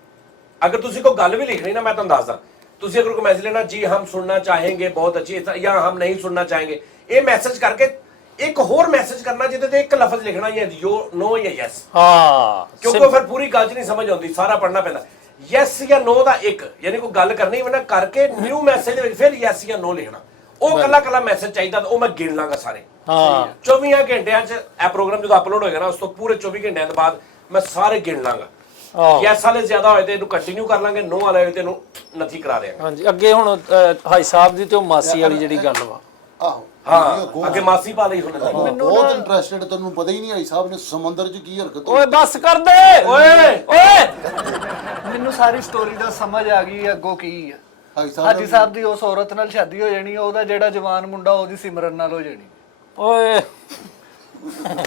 ਅਗਰ ਤੁਸੀਂ ਕੋਈ ਗੱਲ ਵੀ ਲਿਖਣੀ ਨਾ, ਮੈਂ ਤੁਹਾਨੂੰ ਦੱਸਦਾ, ਤੁਸੀਂ ਅਗਰ ਕੋਈ ਮੈਸੇਜ ਲੈਣਾ, ਜੀ ਹਮ ਸੁਣਨਾ ਚਾहेंगे ਬਹੁਤ ਅੱਛੀ, ਜਾਂ ਹਮ ਨਹੀਂ ਸੁਣਨਾ ਚਾहेंगे, ਇਹ ਮੈਸੇਜ ਕਰਕੇ ਇੱਕ ਹੋਰ ਮੈਸੇਜ ਕਰਨਾ ਜਿਹਦੇ ਤੇ ਇੱਕ ਲਫ਼ਜ਼ ਲਿਖਣਾ, ਜਾਂ ਨੋ ਜਾਂ ਯੈਸ। ਹਾਂ, ਕਿਉਂਕਿ ਫਿਰ ਪੂਰੀ ਗੱਲ 'ਚ ਨਹੀਂ ਸਮਝ ਆਉਂਦੀ, ਸਾਰਾ ਪੜ੍ਹਨਾ ਪੈਂਦਾ। ਯੈਸ ਜਾਂ ਨੋ ਦਾ ਇੱਕ, ਯਾਨੀ ਕੋਈ ਗੱਲ ਕਰਨੀ ਹੋਵੇ ਨਾ, ਕਰਕੇ ਨਿਊ ਮੈਸੇਜ ਦੇ ਵਿੱਚ ਫਿਰ ਯੈਸ ਜਾਂ ਨੋ ਲਿਖਣਾ। ਉਹ ਕੱਲਾ ਮੈਸੇਜ ਚਾਹੀਦਾ, ਉਹ ਮੈਂ ਗਿਣ ਲਾਂਗਾ ਸਾਰੇ। ਹਾਂ 24 ਘੰਟਿਆਂ 'ਚ ਇਹ ਪ੍ਰੋਗਰਾਮ ਜਦੋਂ ਅਪਲੋਡ ਹੋਏਗਾ ਨਾ, ਉਸ ਤੋਂ ਪੂਰੇ 24 ਘੰਟਿਆਂ ਤੋਂ ਬਾਅਦ ਮੈਂ ਸਾਰੇ ਗਿਣ ਲਾਂਗਾ। ਯੈਸ ਵਾਲੇ ਜ਼ਿਆਦਾ ਹੋਏ ਤੇ ਇਹਨੂੰ ਕੰਟੀਨਿਊ ਕਰ ਲਾਂਗੇ, ਨੋ ਵਾਲੇ ਹੋਏ ਤੇ ਇਹਨੂੰ ਨਥੀ ਕਰਾ ਦੇਵਾਂਗੇ। ਹਾਂਜੀ ਅੱਗੇ ਹੁਣ ਹਾਈ ਸਾਹਿਬ ਦੀ ਤੇ ਉਹ ਮਾਸੀ ਵਾਲੀ ਜਿਹੜੀ ਗੱਲ ਵਾ। ਆਹੋ ਹਾਂ ਅੱਗੇ ਮਾਸੀ ਪਾ ਲਈ ਹੁਣ। ਬਹੁਤ ਇੰਟਰਸਟਿਡ, ਤੈਨੂੰ ਪਤਾ ਹੀ ਨਹੀਂ ਆਈ ਸਾਹਿਬ ਨੇ ਸਮੁੰਦਰ 'ਚ ਕੀ ਹਰਕਤ ਓਏ ਬੱਸ ਕਰ ਦੇ ਓਏ। ਮੈਨੂੰ ਸਾਰੀ ਸਟੋਰੀ ਦਾ ਸਮਝ ਆ ਗਈ ਅੱਗੋਂ ਕੀ ਆ। ਹਾਜੀ ਹਾਜੀ ਸਾਹਿਬ ਦੀ ਉਸ ਔਰਤ ਨਾਲ ਸ਼ਾਦੀ ਹੋ ਜਾਣੀ, ਉਹਦਾ ਜਿਹੜਾ ਜਵਾਨ ਮੁੰਡਾ ਉਹਦੀ ਸਿਮਰਨ ਨਾਲ ਹੋ ਜਾਣੀ। ਓਏ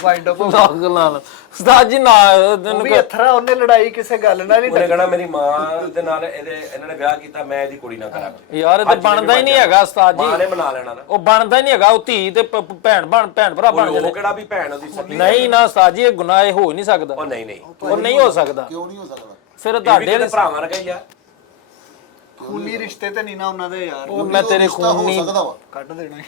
ਵਾਈਂਡ ਅਪ ਉਸਤਾਦ ਜੀ ਨਾ ਉਹ ਵੀ ਅਥਰਾ, ਉਹਨੇ ਲੜਾਈ ਕਿਸੇ ਗੱਲ ਨਾਲ ਹੀ ਉਹਨੇ ਕਹਣਾ ਮੇਰੀ ਮਾਂ ਦੇ ਨਾਲ ਇਹਨਾਂ ਨੇ ਵਿਆਹ ਕੀਤਾ, ਮੈਂ ਇਹਦੀ ਕੁੜੀ ਨਾਲ ਕਰਾਂ। ਯਾਰ ਇਹ ਤਾਂ ਬਣਦਾ ਹੀ ਨਹੀਂ ਹੈਗਾ ਉਸਤਾਦ ਮਾਂ ਨੇ ਜੀ। ਬਣਾ ਲੈਣਾ ਨਾ, ਉਹ ਬਣਦਾ ਹੀ ਨਹੀਂ ਹੈਗਾ। ਉਹ ਧੀ ਤੇ ਭੈਣ ਭਰਾ ਬਣ ਉਹ ਜਾਂਦੇ। ਕਿਹੜਾ ਵੀ ਭੈਣ ਉਹਦੀ ਸਕੀ। ਨਹੀਂ ਨਾ ਉਸਤਾਦ ਜੀ, ਇਹ ਗੁਨਾਹ ਇਹ ਹੋ ਹੀ ਨਹੀਂ ਸਕਦਾ। ਉਹ ਨਹੀਂ ਉਹ ਨਹੀਂ ਹੋ ਸਕਦਾ। ਕਿਉਂ ਨਹੀਂ ਹੋ ਸਕਦਾ? ਫਿਰ ਇਹ ਵੀ ਤੁਹਾਡੇ ਕਿਤੇ ਭਰਾਵਾਂ ਵਰਗਾ ਹੀ ਆ। ਖੂਨੀ ਰਿਸ਼ਤੇ ਤੇ ਨਹੀਂ ਨਾ ਉਹਨਾਂ ਦੇ ਯਾਰ, ਉਹ ਮੈਂ ਤੇਰੇ ਰਿਸ਼ਤਾ ਹੋ ਖੂਨੀ ਸਕਦਾ ਵਾ, ਕੱਢ ਦੇਣਾ।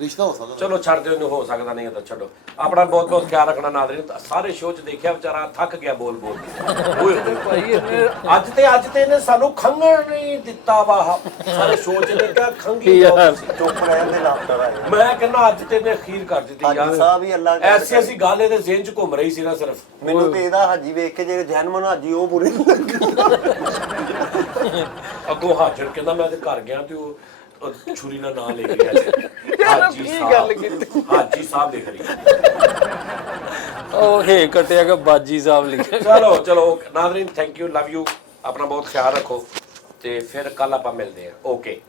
ਰਿਸ਼ਤਾ ਹੋ ਸਕਦਾ। ਚਲੋ ਛੱਡ ਦਿਓ, ਇਹਨੂੰ ਹੋ ਸਕਦਾ ਨਹੀਂ ਤਾਂ ਛੱਡੋ। ਆਪਣਾ ਬਹੁਤ ਬਹੁਤ ਖਿਆਲ ਰੱਖਣਾ ਨਾਜ਼ਰੀਨ। ਸਾਰੇ ਸ਼ੋਅ 'ਚ ਦੇਖਿਆ ਵਿਚਾਰਾ ਥੱਕ ਗਿਆ ਬੋਲ ਭਾਈ ਇਹਨੇ ਅੱਜ ਤੇ ਇਹਨੇ ਸਾਨੂੰ ਖੰਘਣ ਨਹੀਂ ਦਿੱਤਾ ਵਾ। ਸਾਰੇ ਸ਼ੋਅ 'ਚ ਨੇ ਕਿਹਾ ਖੰਗੀ ਯਾਰ। ਚੁੱਪ ਰਹਿਣ ਦੇ ਲਾਪਤਾ ਹੈ। ਮੈਂ ਕਹਿੰਦਾ ਅੱਜ ਤੇ ਇਹਨੇ ਅਖੀਰ ਕਰ ਦਿੱਤੀ ਹਾਜੀ ਸਾਹਿਬ ਹੀ ਅੱਲਾ ਯਾਰ। ਐਸੀ ਗੱਲ ਇਹਦੇ ਜ਼ਿਹਨ 'ਚ ਘੁੰਮ ਰਹੀ ਸੀ ਨਾ ਸਿਰਫ। ਮੈਨੂੰ ਤੇ ਇਹਦਾ ਹਾਜੀ ਵੇਖ ਕੇ ਜਿਹੜੇ ਜੈਨਮਨ ਹਾਜੀ ਉਹ ਬੁਰੇ ਅੱਗੋਂ ਹਾਜ਼ਰ ਕਹਿੰਦਾ ਮੈਂ ਤੇ ਘਰ ਗਿਆ ਤੇ ਉਹ ਛੁਰੀ ਨਾਲ ਨਾਂ ਲਿਖ ਰਿਹਾ। ਹਾਜੀ ਕੀ ਗੱਲ ਕੀਤੀ? ਹਾਜੀ ਸਾਹਿਬ ਲਿਖ ਰਹੀ। ਉਹ ਹੇ ਕਟਿਆ ਕਿ ਬਾਜੀ ਸਾਹਿਬ ਲਿਖਿਆ। ਚਲੋ Nazreen, thank you, love you. ਆਪਣਾ ਬਹੁਤ ਖਿਆਲ ਰੱਖੋ ਤੇ ਫਿਰ ਕੱਲ ਆਪਾਂ ਮਿਲਦੇ ਹਾਂ। ਓਕੇ।